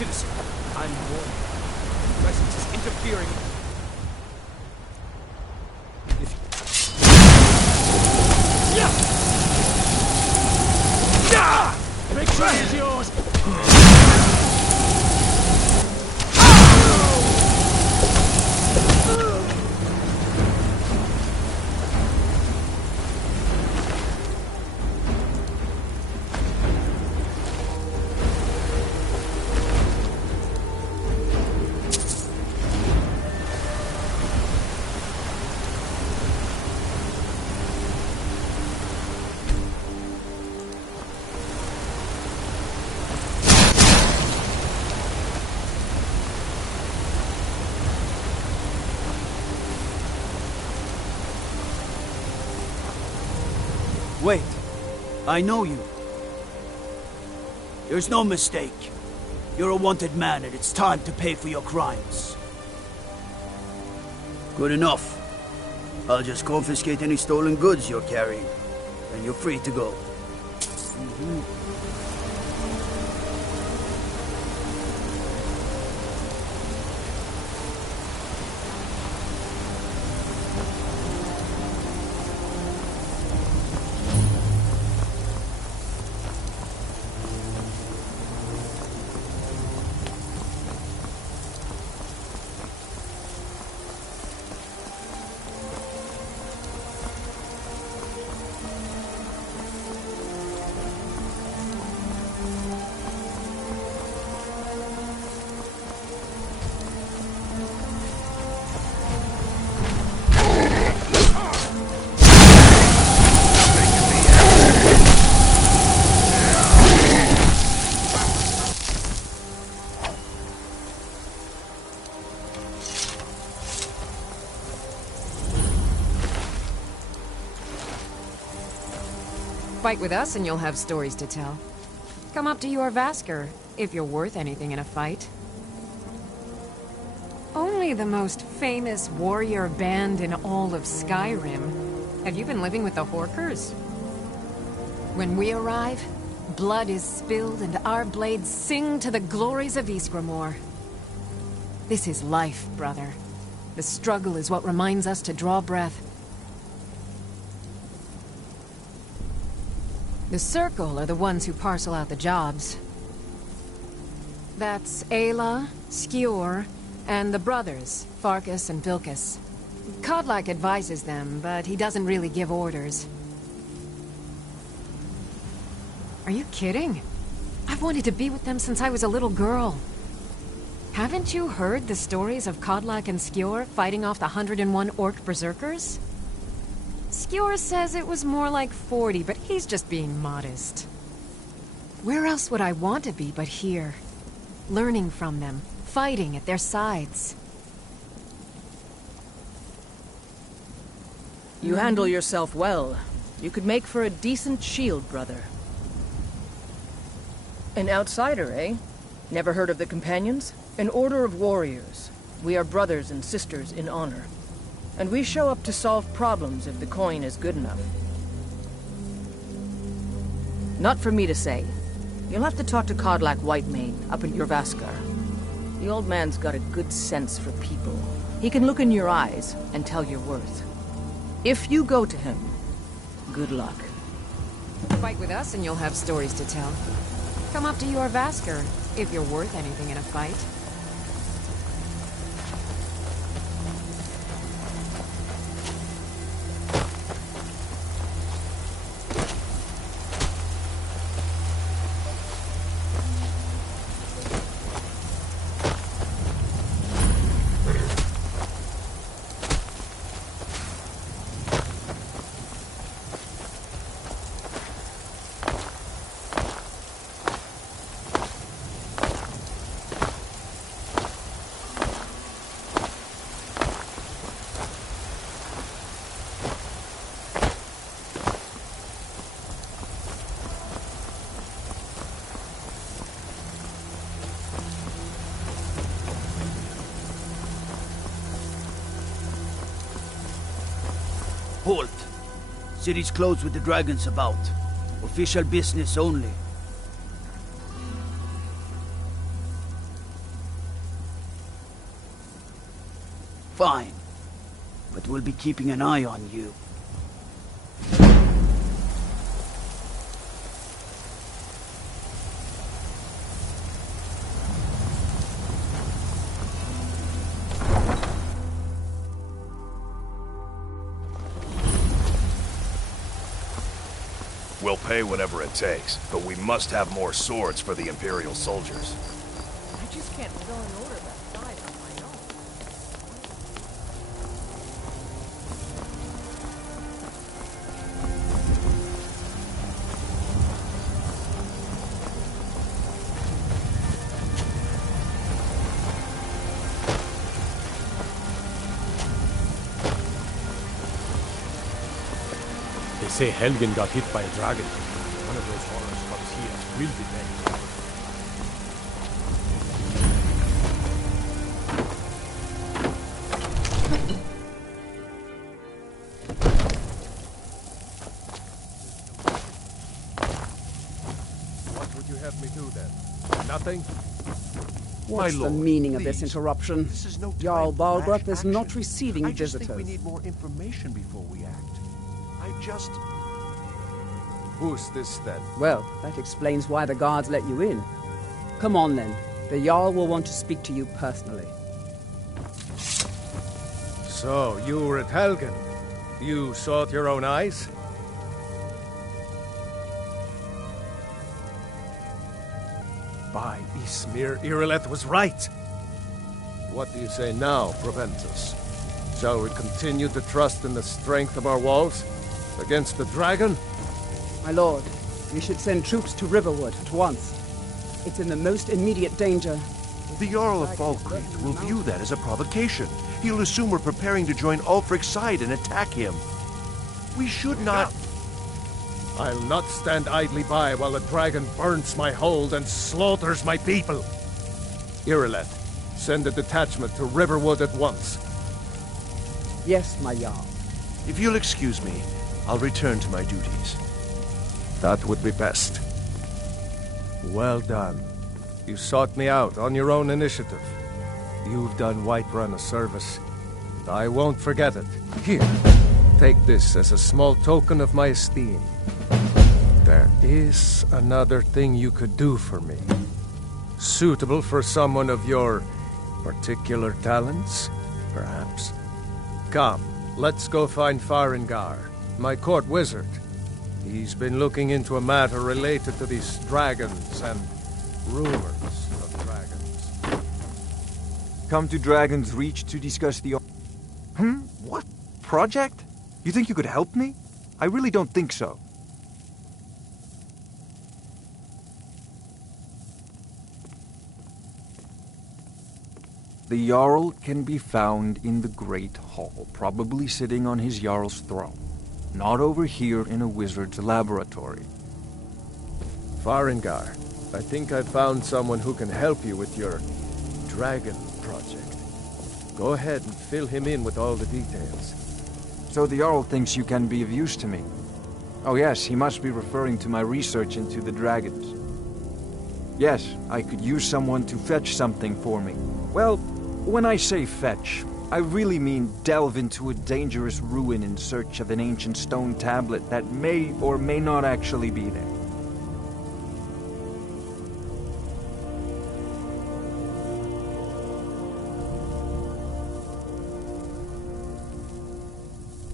citizen. I'm warning you. Your presence is interfering. If Victory is yours! Wait, I know you. There's no mistake. You're a wanted man, and it's time to pay for your crimes. Good enough. I'll just confiscate any stolen goods you're carrying, and you're free to go. Fight with us and you'll have stories to tell. Come up to your Vasker, if you're worth anything in a fight. Only the most famous warrior band in all of Skyrim. Have you been living with the Horkers? When we arrive, blood is spilled and our blades sing to the glories of Ysgramor. This is life, brother. The struggle is what reminds us to draw breath. The Circle are the ones who parcel out the jobs. That's Ayla, Skjor, and the brothers, Farkas and Vilkas. Kodlak advises them, but he doesn't really give orders. Are you kidding? I've wanted to be with them since I was a little girl. Haven't you heard the stories of Kodlak and Skjor fighting off the 101 orc berserkers? Skjor says it was more like 40, but he's just being modest. Where else would I want to be but here? Learning from them, fighting at their sides. You handle yourself well. You could make for a decent shield, brother. An outsider, eh? Never heard of the Companions? An order of warriors. We are brothers and sisters in honor. And we show up to solve problems if the coin is good enough. Not for me to say. You'll have to talk to Kodlak Whitemane up in your Vaskar. The old man's got a good sense for people. He can look in your eyes and tell your worth. If you go to him, good luck. Fight with us and you'll have stories to tell. Come up to your Vaskar, if you're worth anything in a fight. Halt! City's closed with the dragons about. Official business only. Fine. But we'll be keeping an eye on you. We'll pay whatever it takes, but we must have more swords for the Imperial soldiers. I just can't fill an order that size on my own. They say Helgen got hit by a dragon. One of those horrors comes here. We'll be next. What would you have me do then? Nothing? What's My the lord, meaning of this please. interruption? This is no Jarl time for Balgruth rash is not action. receiving I just visitors. think we need more information before we act. Who's this then? Well, that explains why the guards let you in. Come on then. The Jarl will want to speak to you personally. So, you were at Helgen. You saw with your own eyes? By Ismir, Irileth was right. What do you say now, Proventus? Shall we continue to trust in the strength of our walls against the dragon? My lord, we should send troops to Riverwood at once. It's in the most immediate danger. The Jarl of Falkreath will view that as a provocation. He'll assume we're preparing to join Ulfric's side and attack him. We should not... I'll not stand idly by while the dragon burns my hold and slaughters my people. Irileth, send a detachment to Riverwood at once. Yes, my Jarl. If you'll excuse me, I'll return to my duties. That would be best. Well done. You sought me out on your own initiative. You've done Whiterun a service, and I won't forget it. Here, take this as a small token of my esteem. There is another thing you could do for me. Suitable for someone of your particular talents, perhaps. Come, let's go find Farengar, my court wizard. He's been looking into a matter related to these dragons and rumors of dragons. Come to Dragon's Reach to discuss the... What? Project? You think you could help me? I really don't think so. The Jarl can be found in the Great Hall, probably sitting on his Jarl's throne. Not over here in a wizard's laboratory. Farengar, I think I found someone who can help you with your dragon project. Go ahead and fill him in with all the details. So the Jarl thinks you can be of use to me. Oh yes, he must be referring to my research into the dragons. Yes, I could use someone to fetch something for me. Well, when I say fetch, I really mean delve into a dangerous ruin in search of an ancient stone tablet that may or may not actually be there.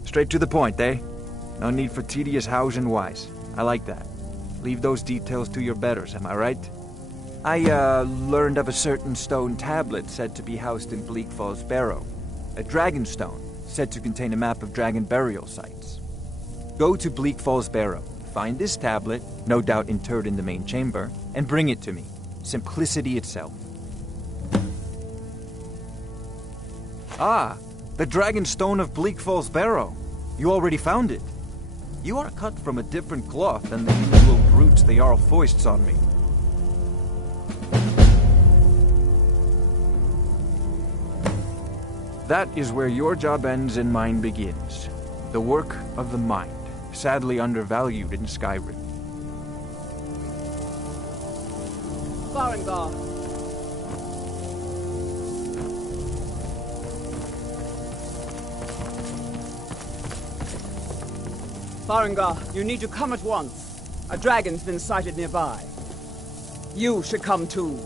Straight to the point, eh? No need for tedious hows and whys. I like that. Leave those details to your betters, am I right? I, learned of a certain stone tablet said to be housed in Bleak Falls Barrow. A dragon stone, said to contain a map of dragon burial sites. Go to Bleak Falls Barrow, find this tablet, no doubt interred in the main chamber, and bring it to me. Simplicity itself. Ah, the dragon stone of Bleak Falls Barrow. You already found it. You are cut from a different cloth than the usual brutes the Jarl foists on me. That is where your job ends and mine begins. The work of the mind, sadly undervalued in Skyrim. Farengar. Farengar, you need to come at once. A dragon's been sighted nearby. You should come too.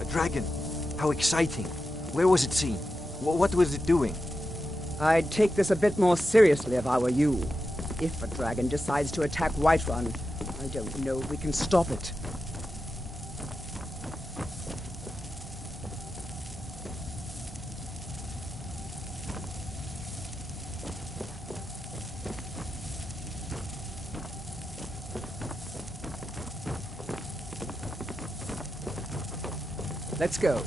A dragon? How exciting. Where was it seen? What was it doing? I'd take this a bit more seriously if I were you. If a dragon decides to attack Whiterun, I don't know if we can stop it. Let's go.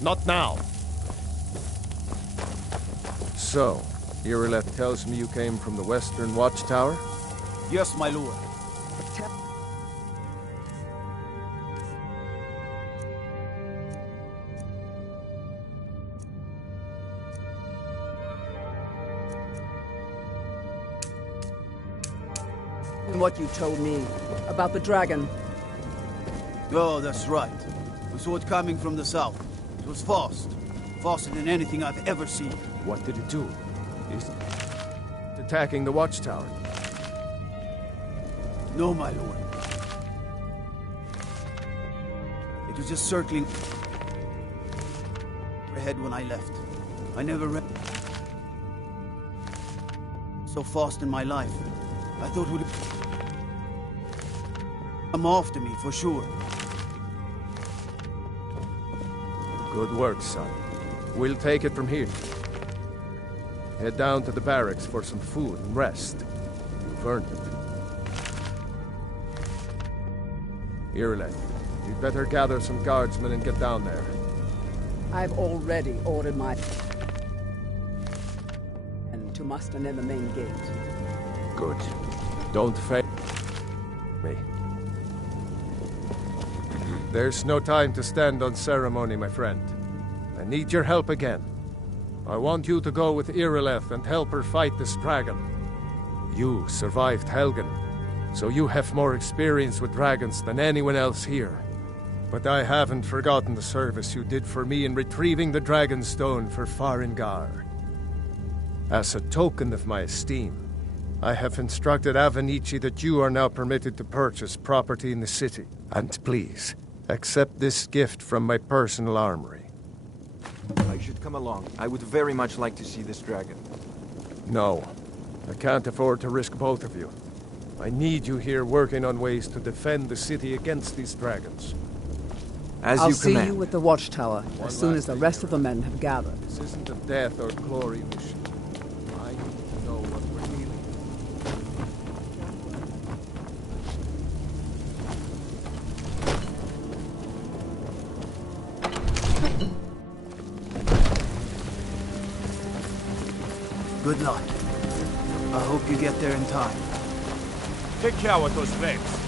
Not now. So, Irileth tells me you came from the Western Watchtower? Yes, my lord. And what you told me about the dragon. Oh, that's right. We saw it coming from the south. It was fast. Faster than anything I've ever seen. What did it do? Is it attacking the Watchtower? No, my lord. It was just circling ahead when I left. I never read so fast in my life. I thought it would come after me for sure. Good work, son. We'll take it from here. Head down to the barracks for some food and rest. You've earned it. Irileth, you'd better gather some guardsmen and get down there. I've already ordered my and to muster near the main gate. Good. Don't fail me. There's no time to stand on ceremony, my friend. I need your help again. I want you to go with Irileth and help her fight this dragon. You survived Helgen, so you have more experience with dragons than anyone else here. But I haven't forgotten the service you did for me in retrieving the Dragon Stone for Farengar. As a token of my esteem, I have instructed Avenici that you are now permitted to purchase property in the city. And please, accept this gift from my personal armory. I should come along. I would very much like to see this dragon. No. I can't afford to risk both of you. I need you here working on ways to defend the city against these dragons. I'll see you with the Watchtower as soon as the rest of the men have gathered. This isn't a death or glory mission. I need to know what we're dealing Good luck. I hope you get there in time. Take care with those legs.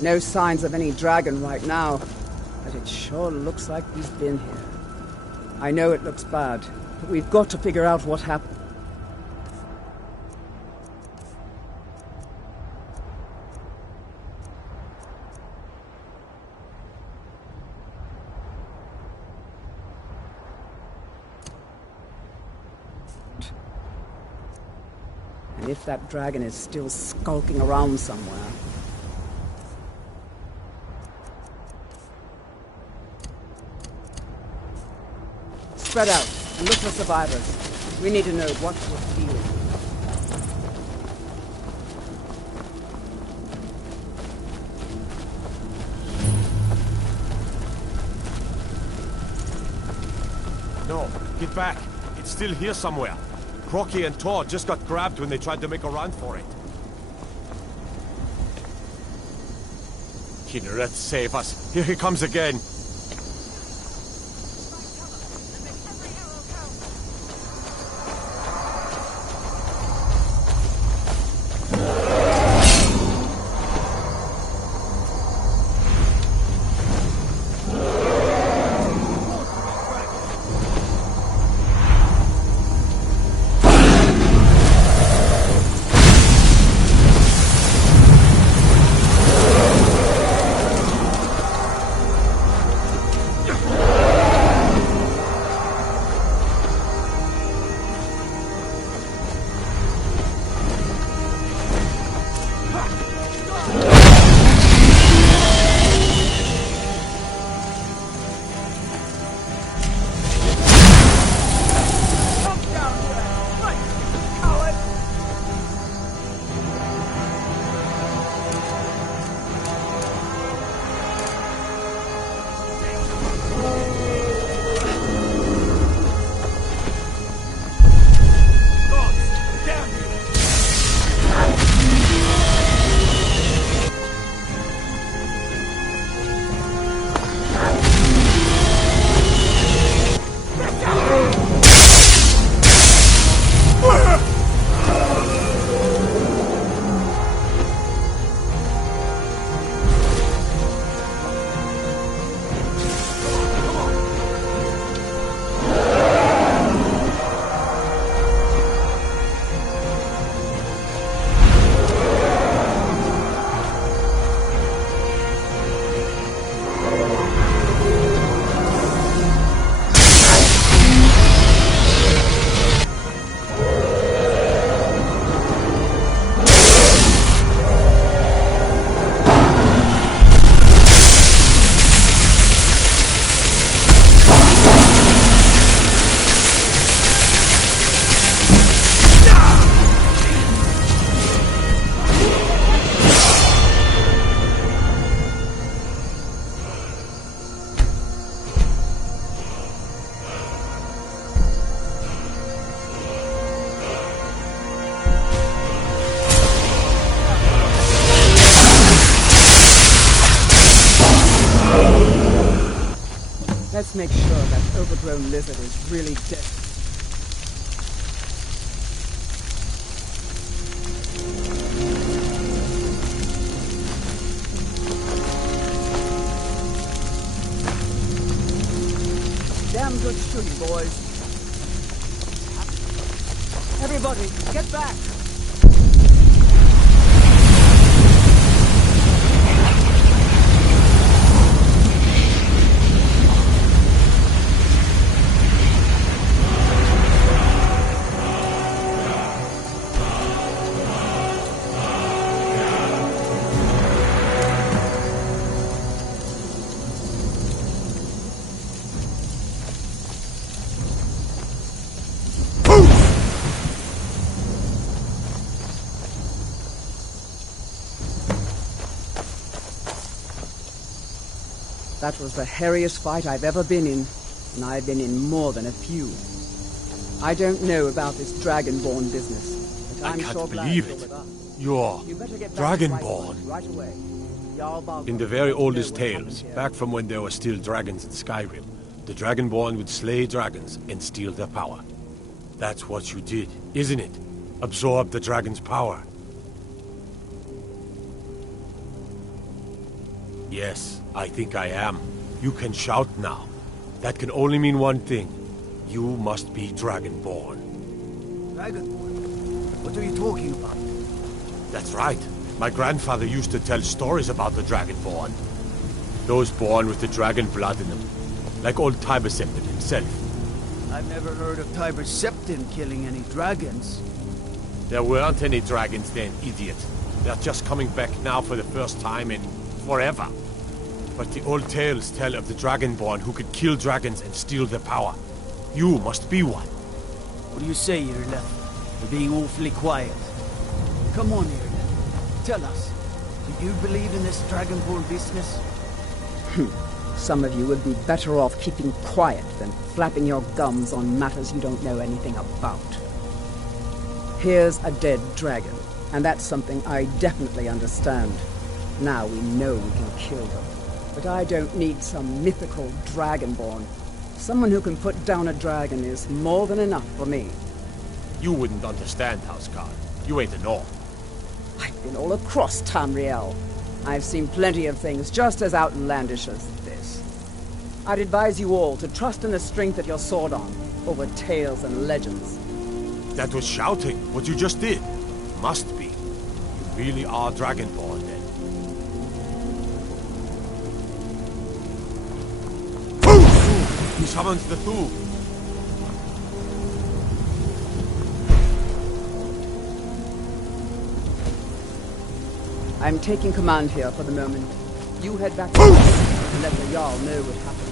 No signs of any dragon right now, but it sure looks like he's been here. I know it looks bad, but we've got to figure out what happened. And if that dragon is still skulking around somewhere... Spread out and look for survivors. We need to know what we're feeling. No, get back. It's still here somewhere. Crocky and Tor just got grabbed when they tried to make a run for it. Kinneret, save us. Here he comes again. Let's make sure that overgrown lizard is really dead. Damn good shooting, boys. Everybody, get back! That was the hairiest fight I've ever been in, and I've been in more than a few. I don't know about this Dragonborn business, but I'm sure glad you're with us. You're You better get back to Dragonborn. right away. Jarl In the very oldest tales, back from when there were still dragons in Skyrim, the Dragonborn would slay dragons and steal their power. That's what you did, isn't it? Absorb the dragon's power. Yes, I think I am. You can shout now. That can only mean one thing. You must be Dragonborn. Dragonborn? What are you talking about? That's right. My grandfather used to tell stories about the Dragonborn. Those born with the dragon blood in them. Like old Tiber Septim himself. I've never heard of Tiber Septim killing any dragons. There weren't any dragons then, idiot. They're just coming back now for the first time in forever. But the old tales tell of the Dragonborn who could kill dragons and steal their power. You must be one. What do you say, Irla? You're being awfully quiet. Come on, Irla. Tell us. Do you believe in this Dragonborn business? Some of you would be better off keeping quiet than flapping your gums on matters you don't know anything about. Here's a dead dragon, and that's something I definitely understand. Now we know we can kill them. But I don't need some mythical Dragonborn. Someone who can put down a dragon is more than enough for me. You wouldn't understand, Houseguard. You ain't a North. I've been all across Tamriel. I've seen plenty of things just as outlandish as this. I'd advise you all to trust in the strength of your sword arm over tales and legends. That was shouting, what you just did. Must be. You really are Dragonborn, then. He summons the Thu. I'm taking command here for the moment. You head back to and let the Jarl know what happened.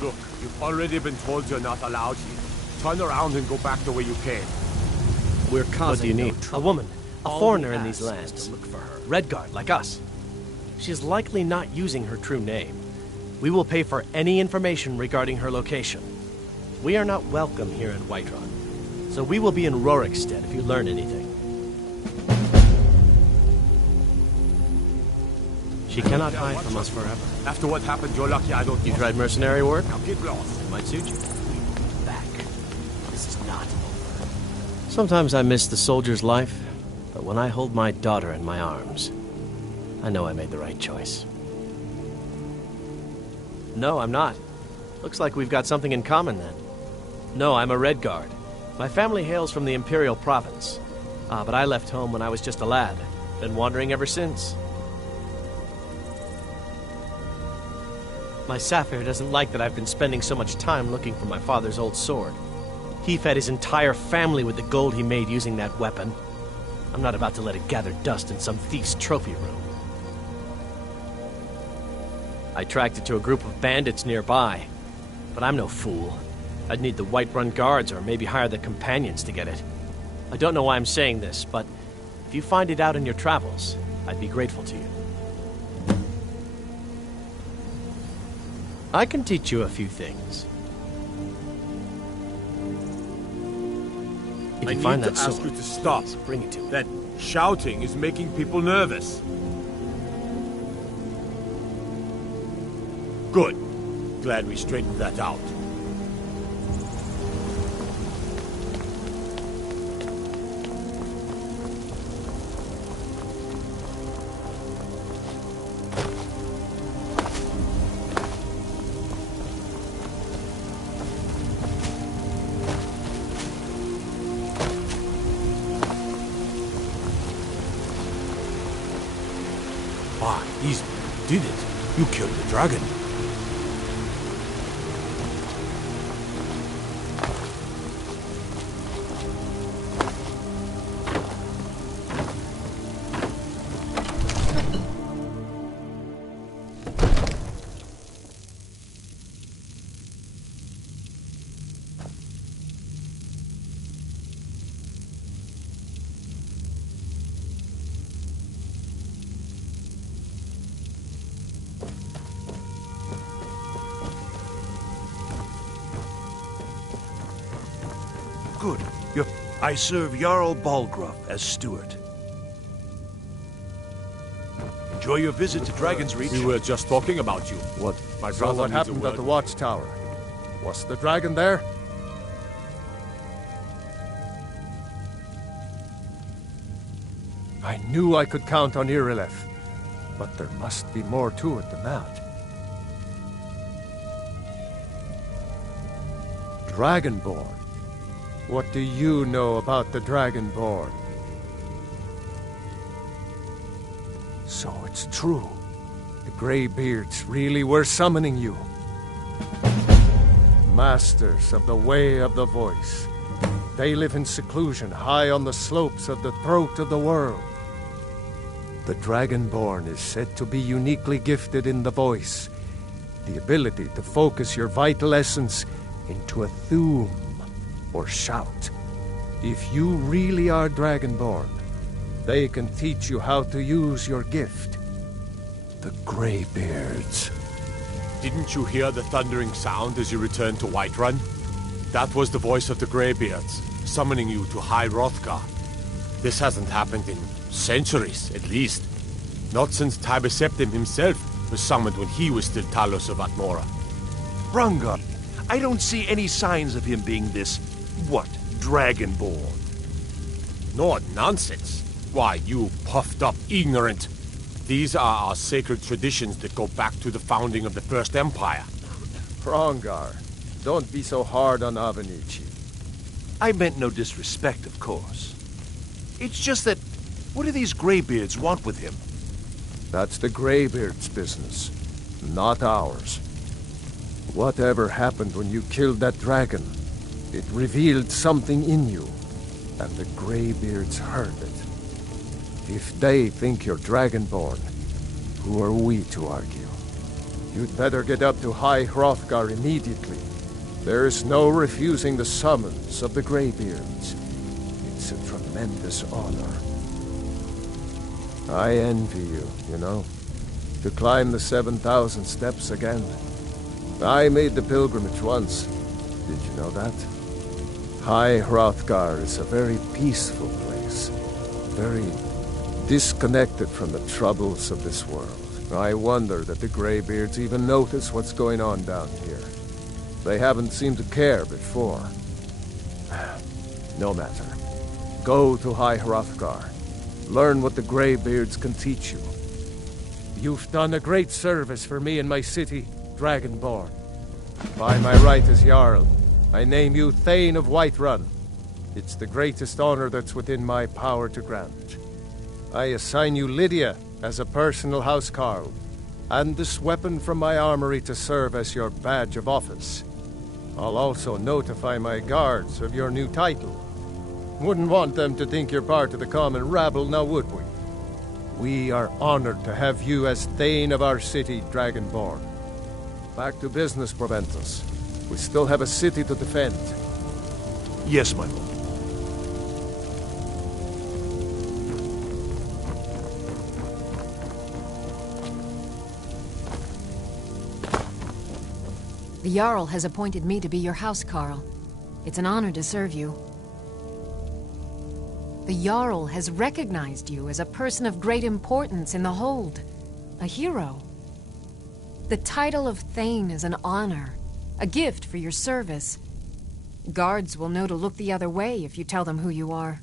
Look, you've already been told you're not allowed here. Turn around and go back the way you came. We're causing What do you need? A woman. A foreigner in these lands. Look for her. Redguard, like us. She's likely not using her true name. We will pay for any information regarding her location. We are not welcome here in Whiterun, so we will be in Rorikstead if you learn anything. She cannot hide from us forever. After what happened, you're lucky I don't... You tried mercenary work? Now get lost. It might suit you. We will be back. This is not over. Sometimes I miss the soldier's life, but when I hold my daughter in my arms, I know I made the right choice. No, I'm not. Looks like we've got something in common then. No, I'm a Redguard. My family hails from the Imperial Province. But I left home when I was just a lad. Been wandering ever since. My Sapphire doesn't like that I've been spending so much time looking for my father's old sword. He fed his entire family with the gold he made using that weapon. I'm not about to let it gather dust in some thief's trophy room. I tracked it to a group of bandits nearby, but I'm no fool. I'd need the Whiterun guards or maybe hire the companions to get it. I don't know why I'm saying this, but if you find it out in your travels, I'd be grateful to you. I can teach you a few things. If I you need find to that ask sword, you to stop. please bring it to me. That shouting is making people nervous. Good. Glad we straightened that out. Ah, easy. You did it. You killed the dragon. Good. I serve Jarl Balgruff as steward. Enjoy your visit to Dragon's Reach. We were just talking about you. What? My So brother what needs a happened word. at the watchtower? Was the dragon there? I knew I could count on Irileth, but there must be more to it than that. Dragonborn? What do you know about the Dragonborn? So it's true. The Greybeards really were summoning you. Masters of the Way of the Voice. They live in seclusion high on the slopes of the throat of the world. The Dragonborn is said to be uniquely gifted in the voice, the ability to focus your vital essence into a thum, or shout. If you really are Dragonborn, they can teach you how to use your gift. The Greybeards. Didn't you hear the thundering sound as you returned to Whiterun? That was the voice of the Greybeards, summoning you to High Hrothgar. This hasn't happened in centuries, at least. Not since Tiber Septim himself was summoned when he was still Talos of Atmora. Rungar, I don't see any signs of him being this, Dragonborn. No nonsense. Why, you puffed up ignorant. These are our sacred traditions that go back to the founding of the First Empire. Hrongar, don't be so hard on Avenici. I meant no disrespect, of course. It's just that, what do these Greybeards want with him? That's the Greybeards' business, not ours. Whatever happened when you killed that dragon, it revealed something in you, and the Greybeards heard it. If they think you're Dragonborn, who are we to argue? You'd better get up to High Hrothgar immediately. There's no refusing the summons of the Greybeards. It's a tremendous honor. I envy you, you know, to climb the 7,000 steps again. I made the pilgrimage once. Did you know that? High Hrothgar is a very peaceful place. Very disconnected from the troubles of this world. I wonder that the Greybeards even notice what's going on down here. They haven't seemed to care before. No matter. Go to High Hrothgar. Learn what the Greybeards can teach you. You've done a great service for me and my city, Dragonborn. By my right as Jarl, I name you Thane of Whiterun. It's the greatest honor that's within my power to grant. I assign you Lydia as a personal housecarl, and this weapon from my armory to serve as your badge of office. I'll also notify my guards of your new title. Wouldn't want them to think you're part of the common rabble, now would we? We are honored to have you as Thane of our city, Dragonborn. Back to business, Proventus. We still have a city to defend. Yes, my lord. The Jarl has appointed me to be your housecarl. It's an honor to serve you. The Jarl has recognized you as a person of great importance in the Hold. A hero. The title of Thane is an honor, a gift for your service. Guards will know to look the other way if you tell them who you are.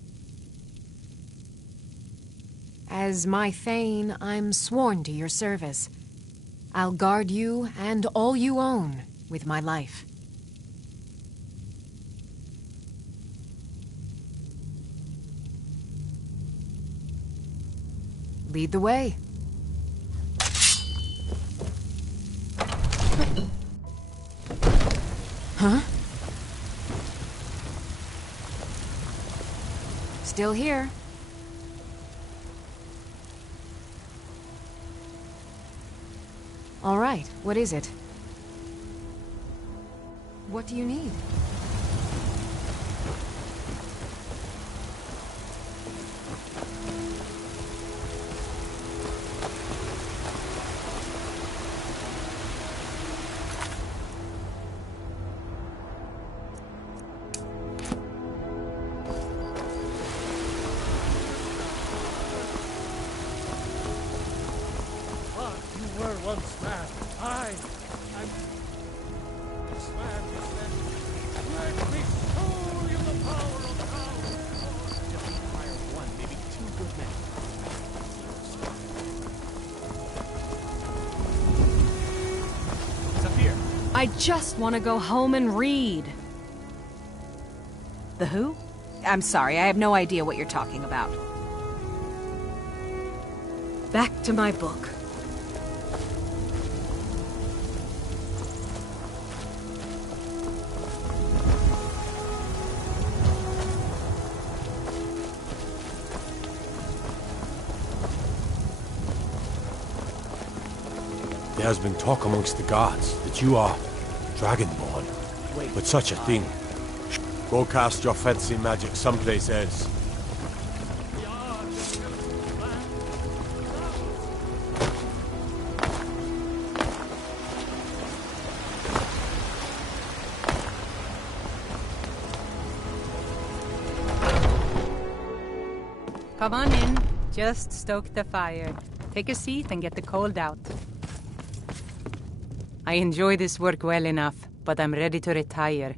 As my Thane, I'm sworn to your service. I'll guard you and all you own with my life. Lead the way. Huh? Still here. All right, what is it? What do you need? Once man, this man you said, let me show you the power of power. Just fire one, maybe two good men. It's up here. I just want to go home and read. The who? I'm sorry, I have no idea what you're talking about. Back to my book. There has been talk amongst the gods that you are Dragonborn. But such a thing. Go cast your fancy magic someplace else. Come on in. Just stoke the fire. Take a seat and get the cold out. I enjoy this work well enough, but I'm ready to retire.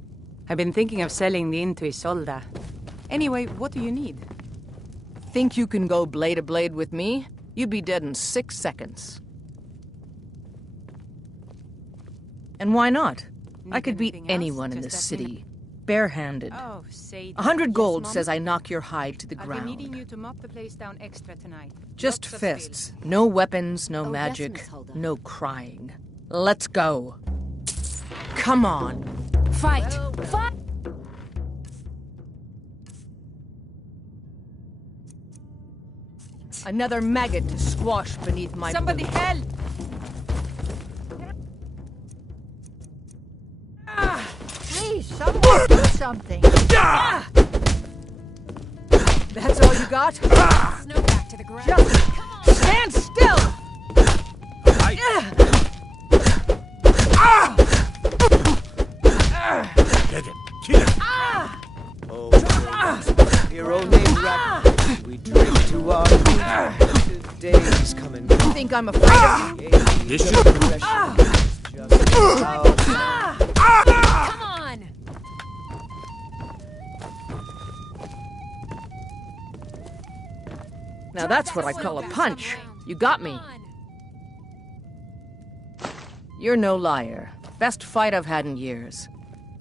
I've been thinking of selling the inn to Isolda. Anyway, what do you need? Think you can go blade to blade with me? You'd be dead in 6 seconds. And why not? I could beat anyone in this city. Barehanded. Oh, say 100 gold yes, says I knock your hide to the I'll ground. be needing you to mop the place down extra tonight. Just Lots of fists. No weapons, no Oh, yes, magic, Miss Hulda. no crying. Let's go. Come on. Fight! Fight! Another maggot to squash beneath my Somebody boot. help! Please, someone do something. That's all you got? Snow back to the ground. Just stand still! Get him! Kill him! Oh, hero named Ragnarok. We drink to our Today's coming. You think I'm afraid of you? This is Come on! Now that's what I call a punch. You got me. You're no liar. Best fight I've had in years.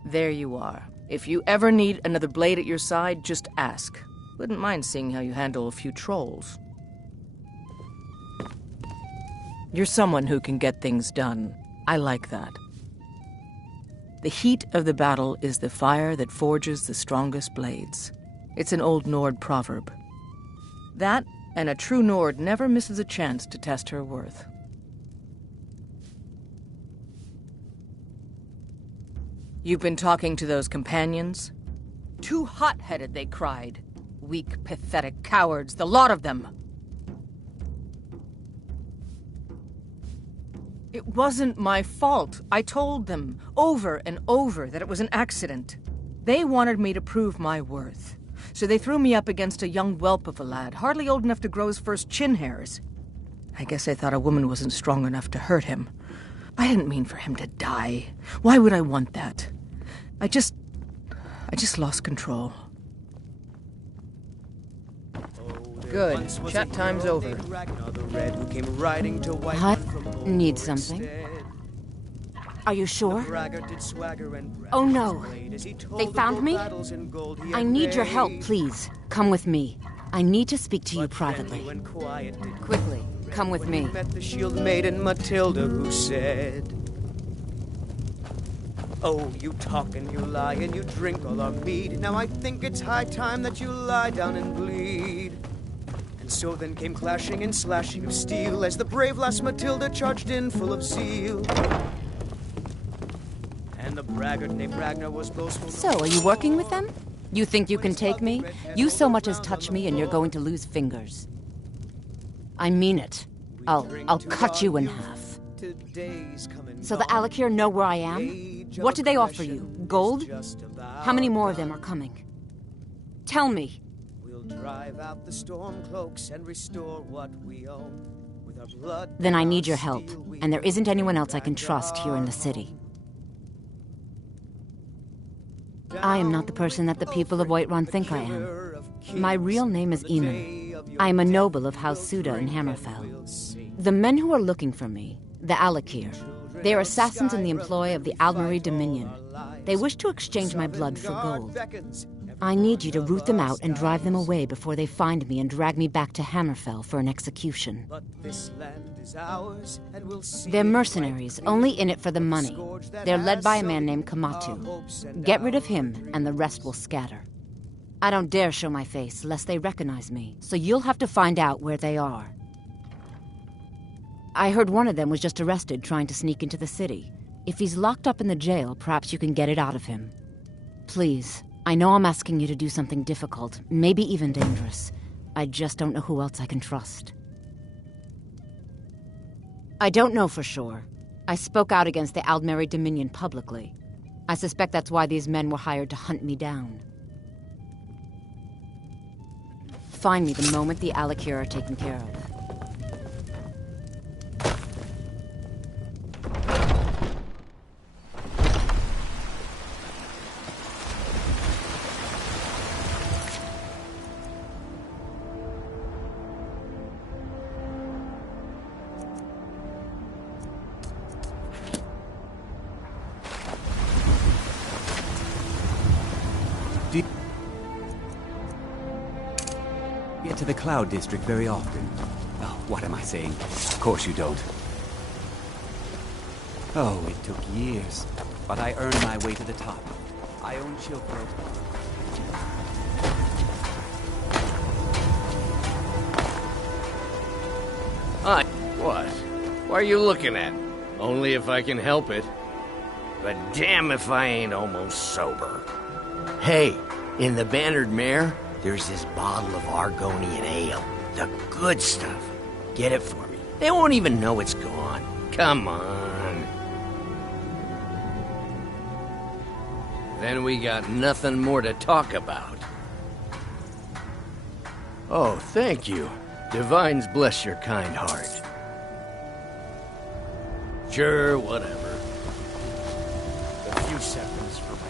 There you are. If you ever need another blade at your side, just ask. Wouldn't mind seeing how you handle a few trolls. You're someone who can get things done. I like that. The heat of the battle is the fire that forges the strongest blades. It's an old Nord proverb. That, and a true Nord never misses a chance to test her worth. You've been talking to those companions? Too hot-headed, they cried. Weak, pathetic cowards, the lot of them. It wasn't my fault. I told them over and over that it was an accident. They wanted me to prove my worth. So they threw me up against a young whelp of a lad, hardly old enough to grow his first chin hairs. I guess they thought a woman wasn't strong enough to hurt him. I didn't mean for him to die. Why would I want that? I just lost control. Good. Chat time's over. I need something. Are you sure? Oh no. They found me? I need your help, please. Come with me. I need to speak to you privately. Quickly, come with me. Met the shield maiden Matilda, who said, "Oh, you talk and you lie and you drink all our mead. Now I think it's high time that you lie down and bleed." And so then came clashing and slashing of steel as the brave lass Matilda charged in full of zeal. And the braggart named Ragnar was boastful. So, are you working with them? You think you can take me? You so much as touch me and you're going to lose fingers. I mean it. I'll cut you in half. So the Alakir know where I am? What did they offer you? Gold? How many more of them are coming? Tell me. We'll drive out the storm cloaks and restore what we own. With our blood. Then I need your help, and there isn't anyone else I can trust here in the city. I am not the person that the people of Whiterun think I am. My real name is Eamon. I am a noble of House Suda in Hammerfell. The men who are looking for me, the Alakir, they are assassins in the employ of the Aldmeri Dominion. They wish to exchange my blood for gold. I need you to root them out and drive them away before they find me and drag me back to Hammerfell for an execution. They're mercenaries, only in it for the money. They're led by a man named Kamatu. Get rid of him, and the rest will scatter. I don't dare show my face, lest they recognize me, so you'll have to find out where they are. I heard one of them was just arrested trying to sneak into the city. If he's locked up in the jail, perhaps you can get it out of him. Please, I know I'm asking you to do something difficult, maybe even dangerous. I just don't know who else I can trust. I don't know for sure. I spoke out against the Aldmeri Dominion publicly. I suspect that's why these men were hired to hunt me down. Find me the moment the Alakir are taken care of. Get to the Cloud District very often. Oh, what am I saying? Of course you don't. Oh, it took years, but I earned my way to the top. I own Shilkroad. What? Why are you looking at? Only if I can help it. But damn if I ain't almost sober. Hey, in the Bannered Mare, there's this bottle of Argonian ale. The good stuff. Get it for me. They won't even know it's gone. Come on. Then we got nothing more to talk about. Oh, thank you. Divines bless your kind heart. Sure, whatever. A few seconds for myself.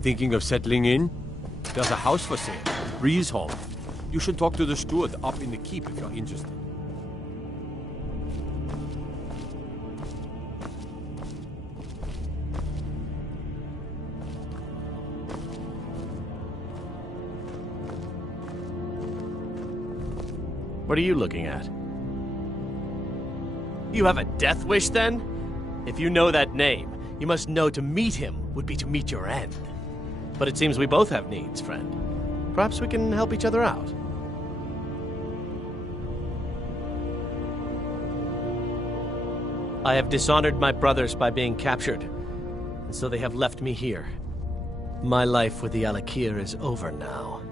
Thinking of settling in? There's a house for sale. Breeze Home. You should talk to the steward up in the keep if you're interested. What are you looking at? You have a death wish, then? If you know that name, you must know to meet him would be to meet your end. But it seems we both have needs, friend. Perhaps we can help each other out. I have dishonored my brothers by being captured, and so they have left me here. My life with the Alakir is over now,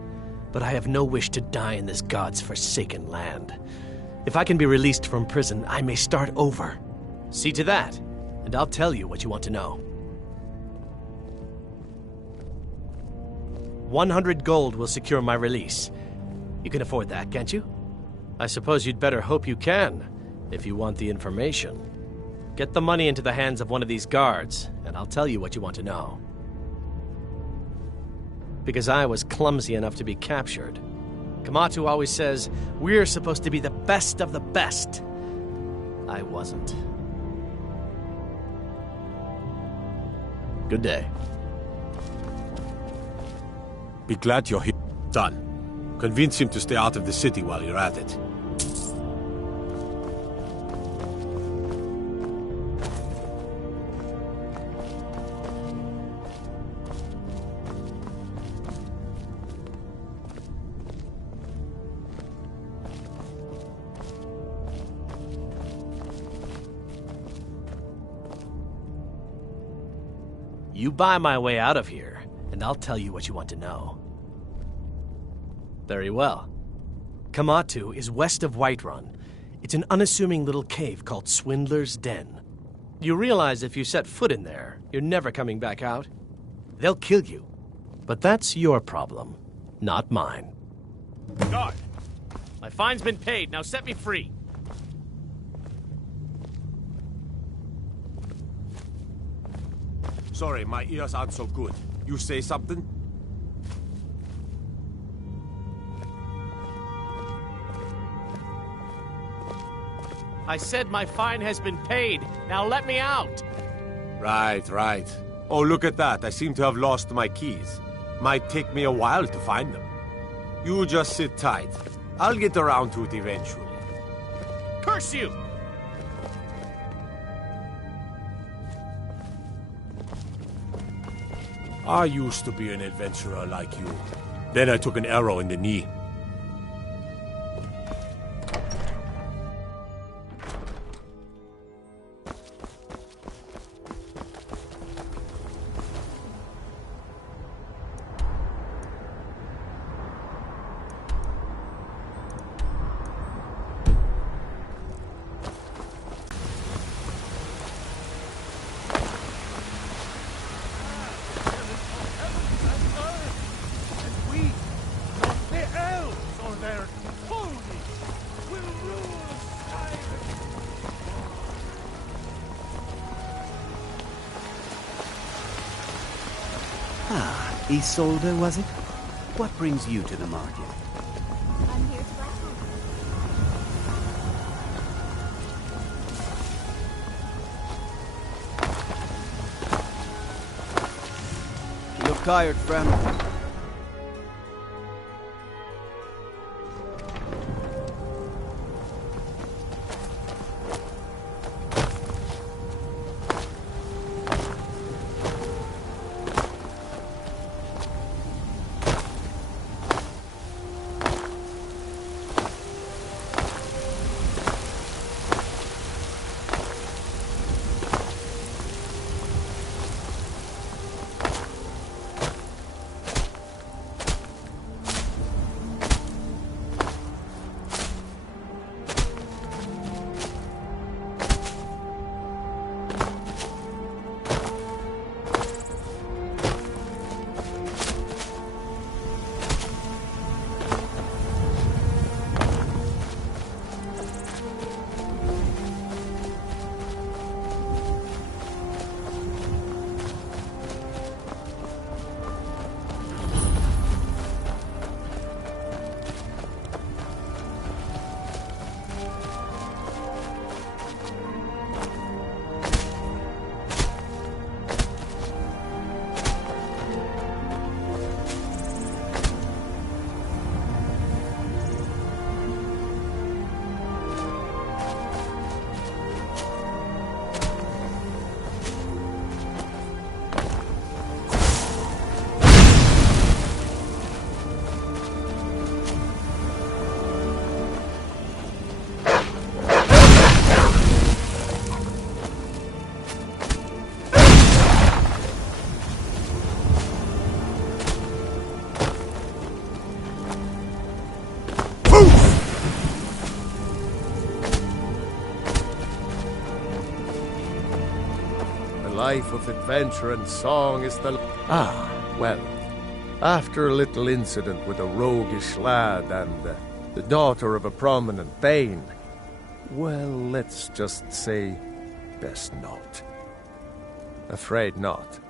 but I have no wish to die in this god's forsaken land. If I can be released from prison, I may start over. See to that, and I'll tell you what you want to know. 100 gold will secure my release. You can afford that, can't you? I suppose you'd better hope you can, if you want the information. Get the money into the hands of one of these guards, and I'll tell you what you want to know. Because I was clumsy enough to be captured. Kamatu always says, we're supposed to be the best of the best. I wasn't. Good day. Be glad you're here. Done. Convince him to stay out of the city while you're at it. You buy my way out of here, and I'll tell you what you want to know. Very well. Kamatu is west of Whiterun. It's an unassuming little cave called Swindler's Den. You realize if you set foot in there, you're never coming back out? They'll kill you. But that's your problem, not mine. Guard! My fine's been paid, now set me free. Sorry, my ears aren't so good. You say something? I said my fine has been paid. Now let me out. Right. Oh, look at that. I seem to have lost my keys. Might take me a while to find them. You just sit tight. I'll get around to it eventually. Curse you! I used to be an adventurer like you. Then I took an arrow in the knee. Isolde, was it? What brings you to the market? I'm here to buy food. You look tired, friend. life of adventure and song is the... Ah, well, after a little incident with a roguish lad and the daughter of a prominent Bane, well, let's just say, best not. Afraid not.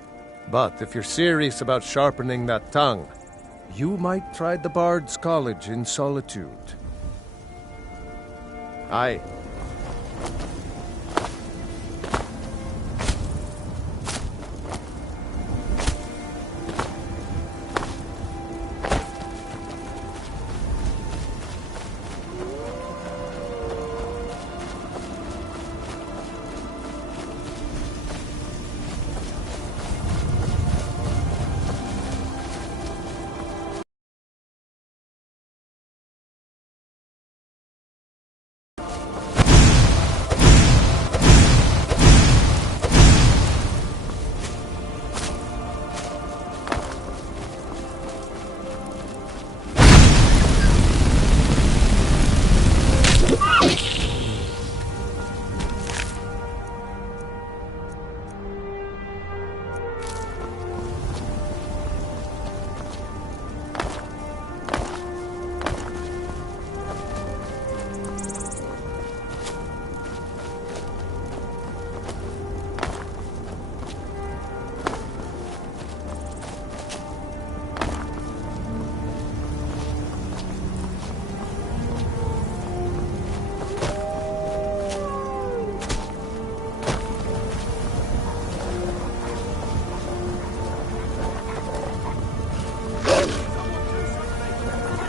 But if you're serious about sharpening that tongue, you might try the Bard's College in Solitude. Aye.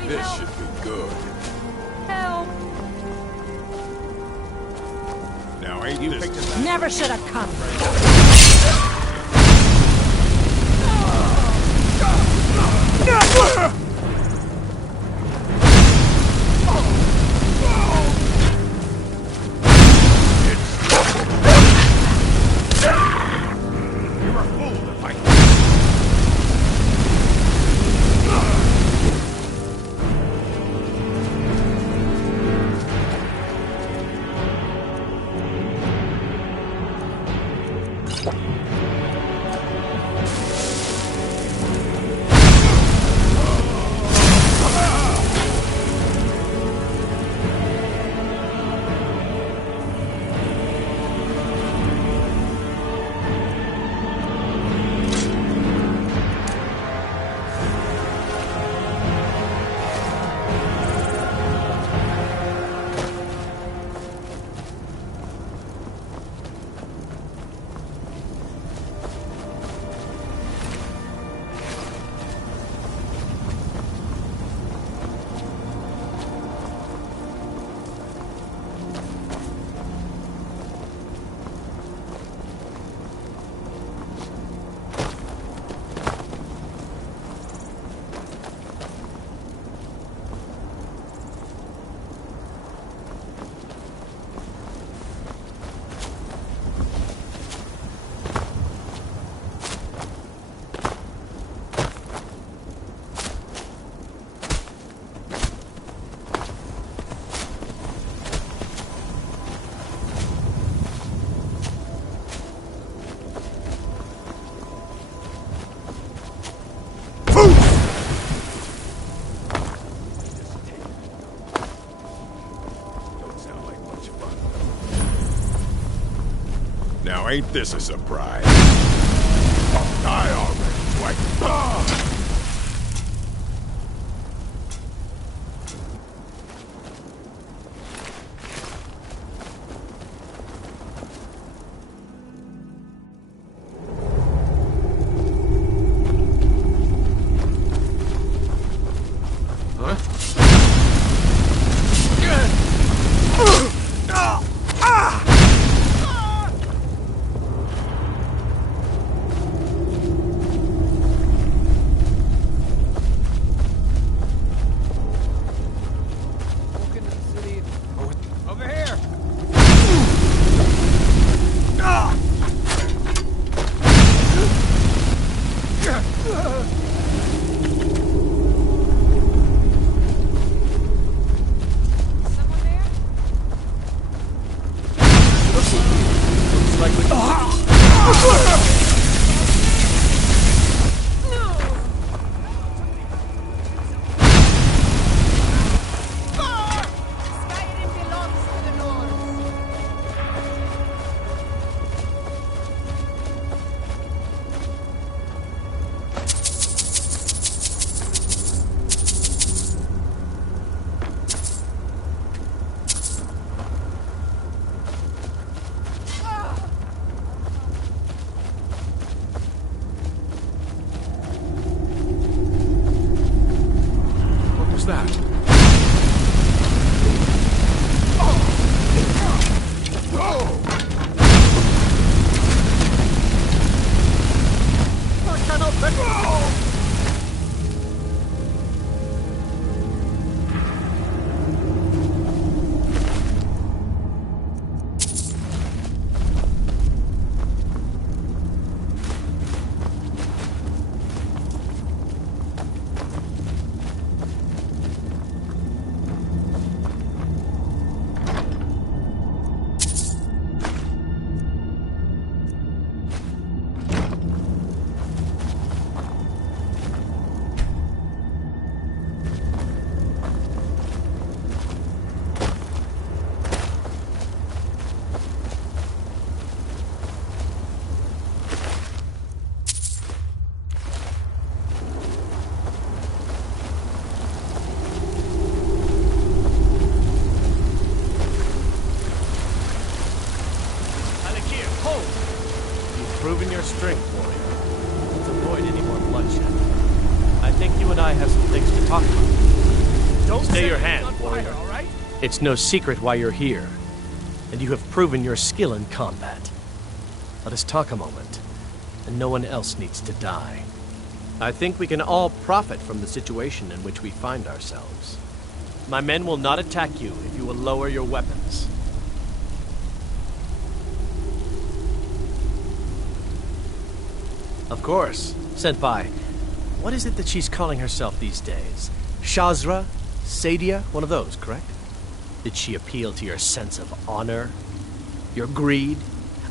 This should be good. Help! Now ain't you Never should have come. Now ain't this a surprise? Die already, like I cannot let go! Proven your strength, warrior. Let's avoid any more bloodshed. I think you and I have some things to talk about. Don't stay set your me hand, on fire, warrior. all right? It's no secret why you're here, and you have proven your skill in combat. Let us talk a moment, and no one else needs to die. I think we can all profit from the situation in which we find ourselves. My men will not attack you if you will lower your weapons. Of course. Senpai, what is it that she's calling herself these days? Shazra? Sadia? One of those, correct? Did she appeal to your sense of honor? Your greed?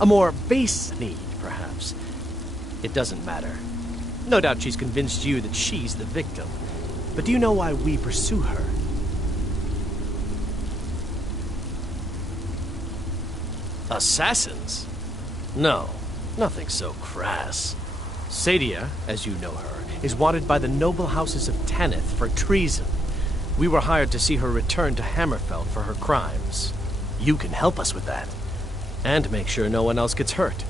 A more base need, perhaps? It doesn't matter. No doubt she's convinced you that she's the victim. But do you know why we pursue her? Assassins? No, nothing so crass. Sadia, as you know her, is wanted by the noble houses of Tanith for treason. We were hired to see her return to Hammerfell for her crimes. You can help us with that, and make sure no one else gets hurt.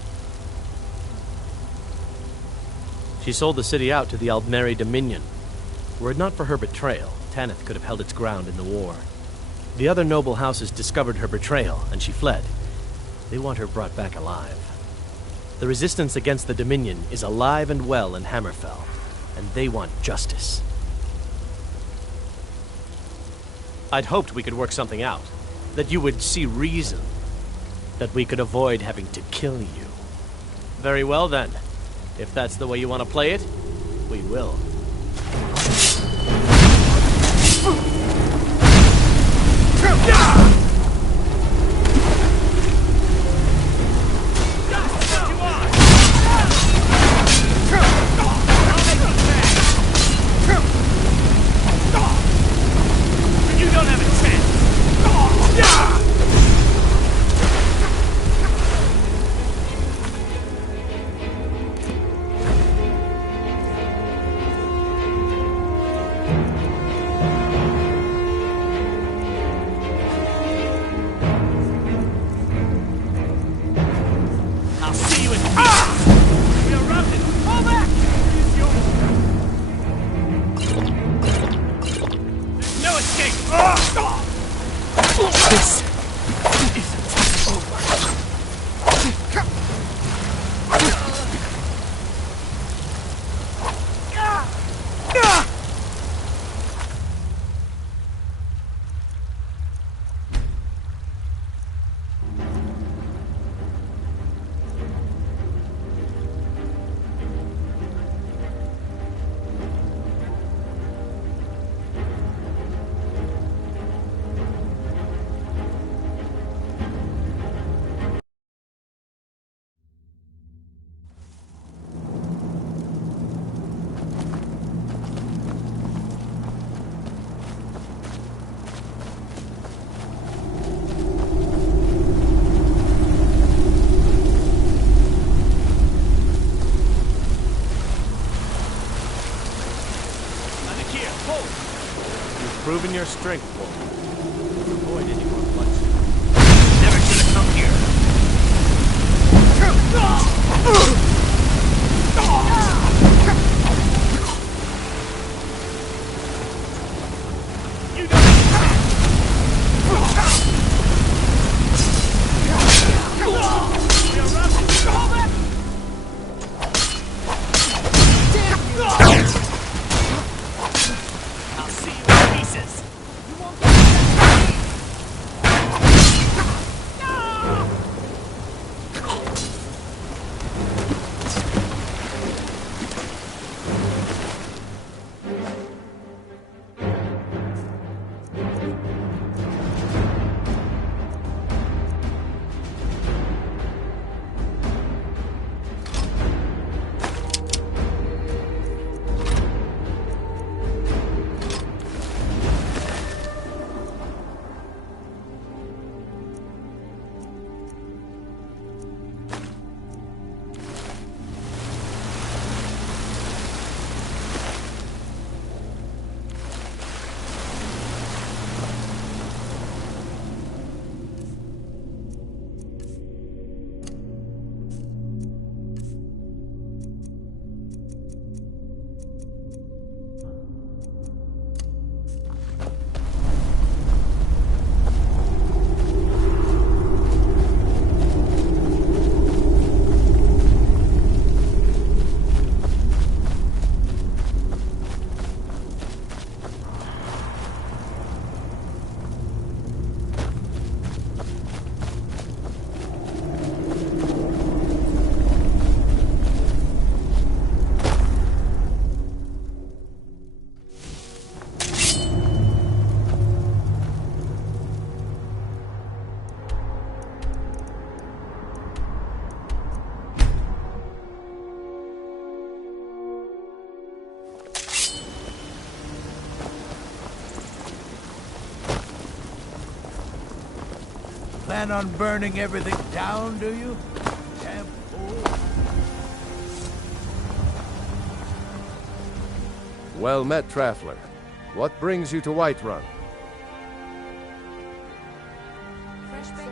She sold the city out to the Aldmeri Dominion. Were it not for her betrayal, Tanith could have held its ground in the war. The other noble houses discovered her betrayal, and she fled. They want her brought back alive. The resistance against the Dominion is alive and well in Hammerfell, and they want justice. I'd hoped we could work something out, that you would see reason, that we could avoid having to kill you. Very well then. If that's the way you want to play it, we will. Proven your strength, Wolf. Avoid any more bloodshed. Never should have come here. You don't Plan on burning everything down, do you? Damn fool. Well met, Traveler. What brings you to Whiterun?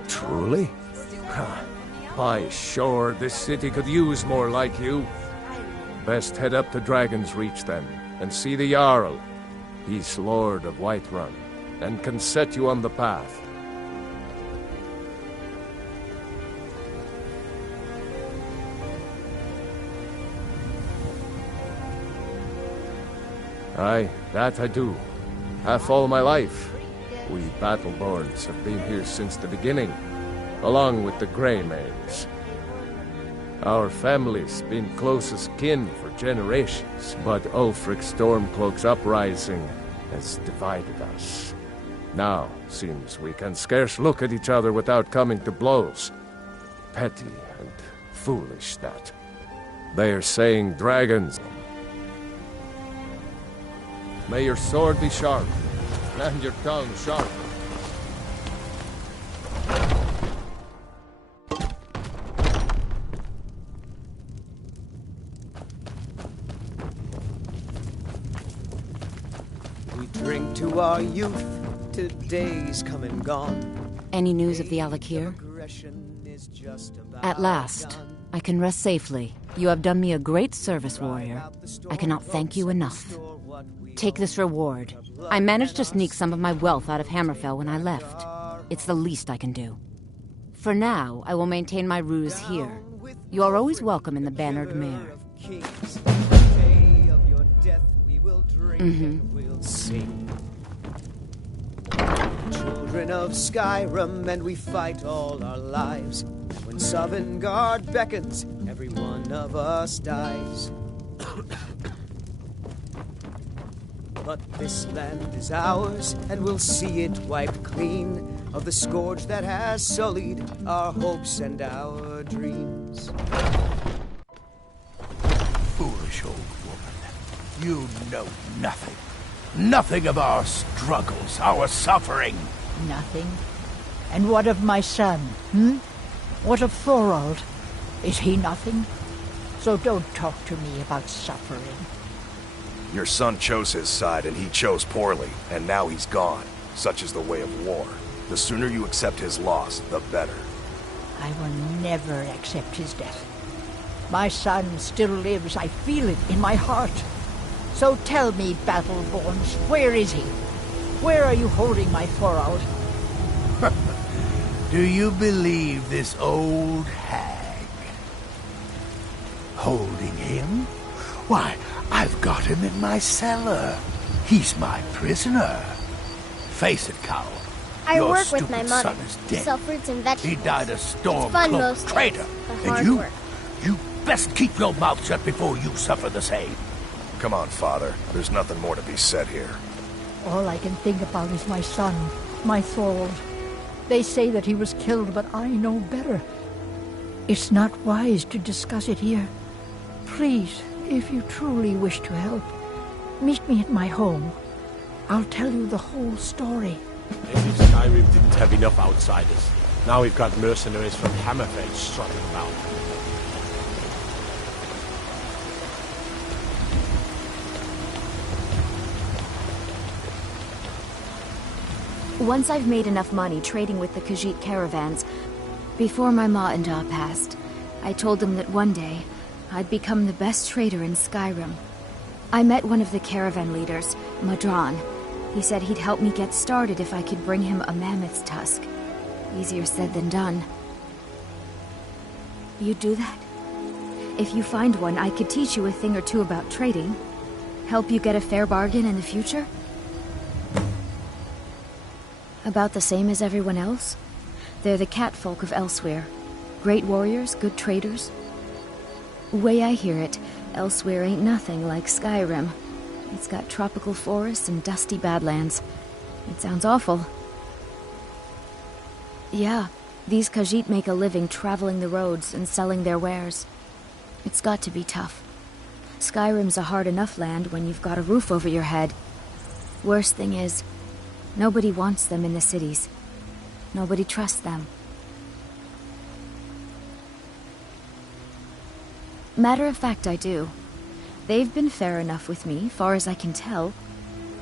Truly? By sure, this city could use more like you. Best head up to Dragon's Reach then, and see the Jarl. He's Lord of Whiterun, and can set you on the path. Aye, that I do. Half all my life. We Battleborns have been here since the beginning, along with the Greymanes. Our family's been closest kin for generations, but Ulfric Stormcloak's uprising has divided us. Now, seems we can scarce look at each other without coming to blows. Petty and foolish, that. They're saying dragons. May your sword be sharp, and your tongue sharp. We drink to our youth, today's come and gone. Any news of the Alakir? At last, I can rest safely. You have done me a great service, warrior. I cannot thank you enough. Take this reward. I managed to sneak some of my wealth out of Hammerfell when I left. It's the least I can do. For now, I will maintain my ruse here. You are always welcome in the Bannered Mare. We'll sing. Children of Skyrim, and we fight all our lives. When Sovngarde beckons, every one of us dies. But this land is ours, and we'll see it wiped clean of the scourge that has sullied our hopes and our dreams. Foolish old woman. You know nothing. Nothing of our struggles, our suffering. Nothing? And what of my son, What of Thorald? Is he nothing? So don't talk to me about suffering. Your son chose his side, and he chose poorly, and now he's gone. Such is the way of war. The sooner you accept his loss, the better. I will never accept his death. My son still lives. I feel it in my heart. So tell me, Battleborns, where is he? Where are you holding my Thorald? Do you believe this old hag? Holding him? Why, I've got him in my cellar. He's my prisoner. Face it, Cowl. I Your work with my stupid mother. son is dead. Sell fruits and vegetables. He died a It's fun Stormcloak most traitor. days, but And hard you? work. You best keep your mouth shut before you suffer the same. Come on, Father. There's nothing more to be said here. All I can think about is my son, my Thorald. They say that he was killed, but I know better. It's not wise to discuss it here. Please, if you truly wish to help, meet me at my home. I'll tell you the whole story. Maybe Skyrim didn't have enough outsiders. Now we've got mercenaries from Hammerfell strutting about. Once I've made enough money trading with the Khajiit caravans, before my ma-and-da passed, I told them that one day I'd become the best trader in Skyrim. I met one of the caravan leaders, Madran. He said he'd help me get started if I could bring him a mammoth's tusk. Easier said than done. You'd do that? If you find one, I could teach you a thing or two about trading. Help you get a fair bargain in the future? About the same as everyone else? They're the catfolk of Elsewhere. Great warriors, good traders. Way I hear it, Elsewhere ain't nothing like Skyrim. It's got tropical forests and dusty badlands. It sounds awful. Yeah, these Khajiit make a living traveling the roads and selling their wares. It's got to be tough. Skyrim's a hard enough land when you've got a roof over your head. Worst thing is, nobody wants them in the cities. Nobody trusts them. Matter of fact, I do. They've been fair enough with me, far as I can tell.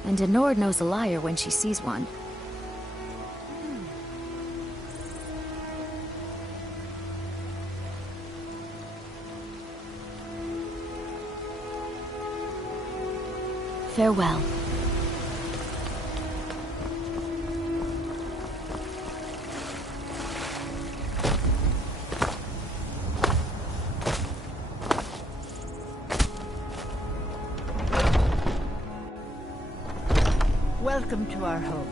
And a Nord knows a liar when she sees one. Farewell. Welcome to our home.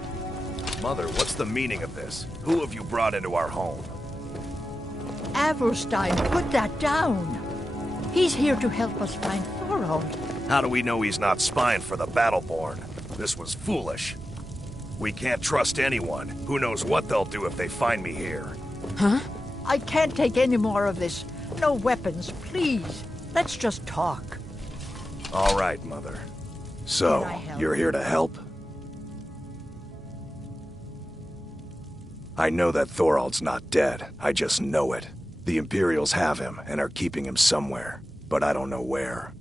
Mother, what's the meaning of this? Who have you brought into our home? Avrstein, put that down. He's here to help us find Thorald. How do we know he's not spying for the Battleborn? This was foolish. We can't trust anyone. Who knows what they'll do if they find me here? Huh? I can't take any more of this. No weapons, please. Let's just talk. All right, Mother. So, you're here to help? I know that Thorald's not dead. I just know it. The Imperials have him and are keeping him somewhere, but I don't know where.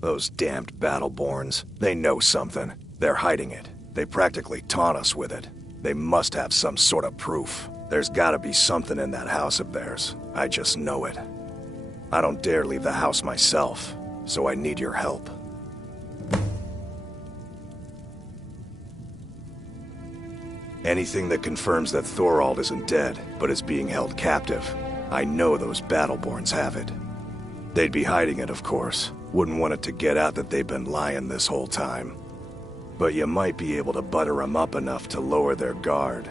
Those damned Battleborns, they know something. They're hiding it. They practically taunt us with it. They must have some sort of proof. There's gotta be something in that house of theirs. I just know it. I don't dare leave the house myself, so I need your help. Anything that confirms that Thorald isn't dead, but is being held captive. I know those Battleborns have it. They'd be hiding it, of course. Wouldn't want it to get out that they've been lying this whole time. But you might be able to butter them up enough to lower their guard.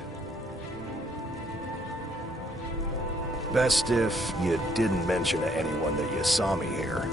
Best if you didn't mention to anyone that you saw me here.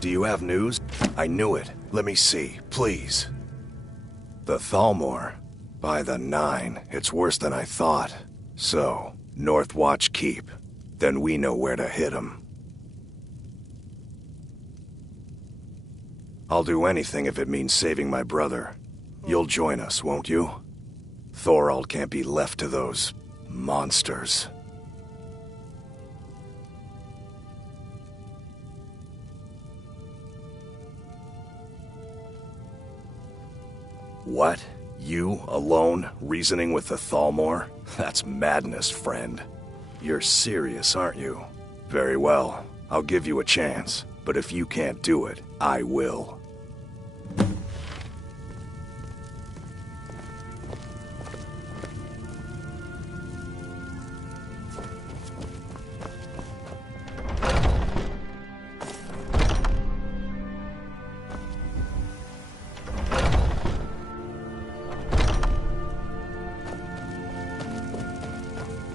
Do you have news? I knew it. Let me see, please. The Thalmor. By the 9, it's worse than I thought. So, North Watch Keep. Then we know where to hit 'em. I'll do anything if it means saving my brother. You'll join us, won't you? Thorald can't be left to those monsters. What? You, alone, reasoning with the Thalmor? That's madness, friend. You're serious, aren't you? Very well. I'll give you a chance. But if you can't do it, I will.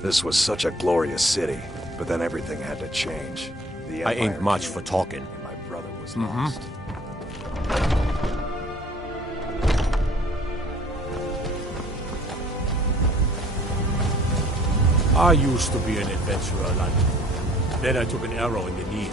This was such a glorious city, but then everything had to change. The I Empire ain't much came for talking. and my brother was lost. I used to be an adventurer, lad. Then I took an arrow in the knee.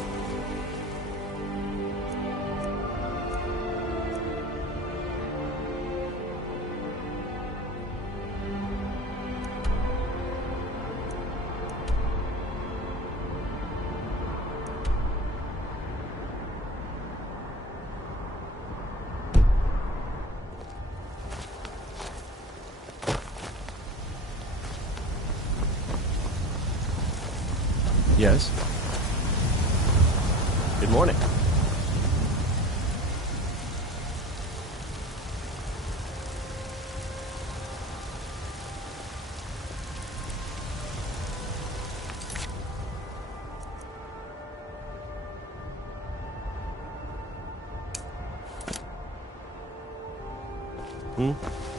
Yes? Good morning. Hmm?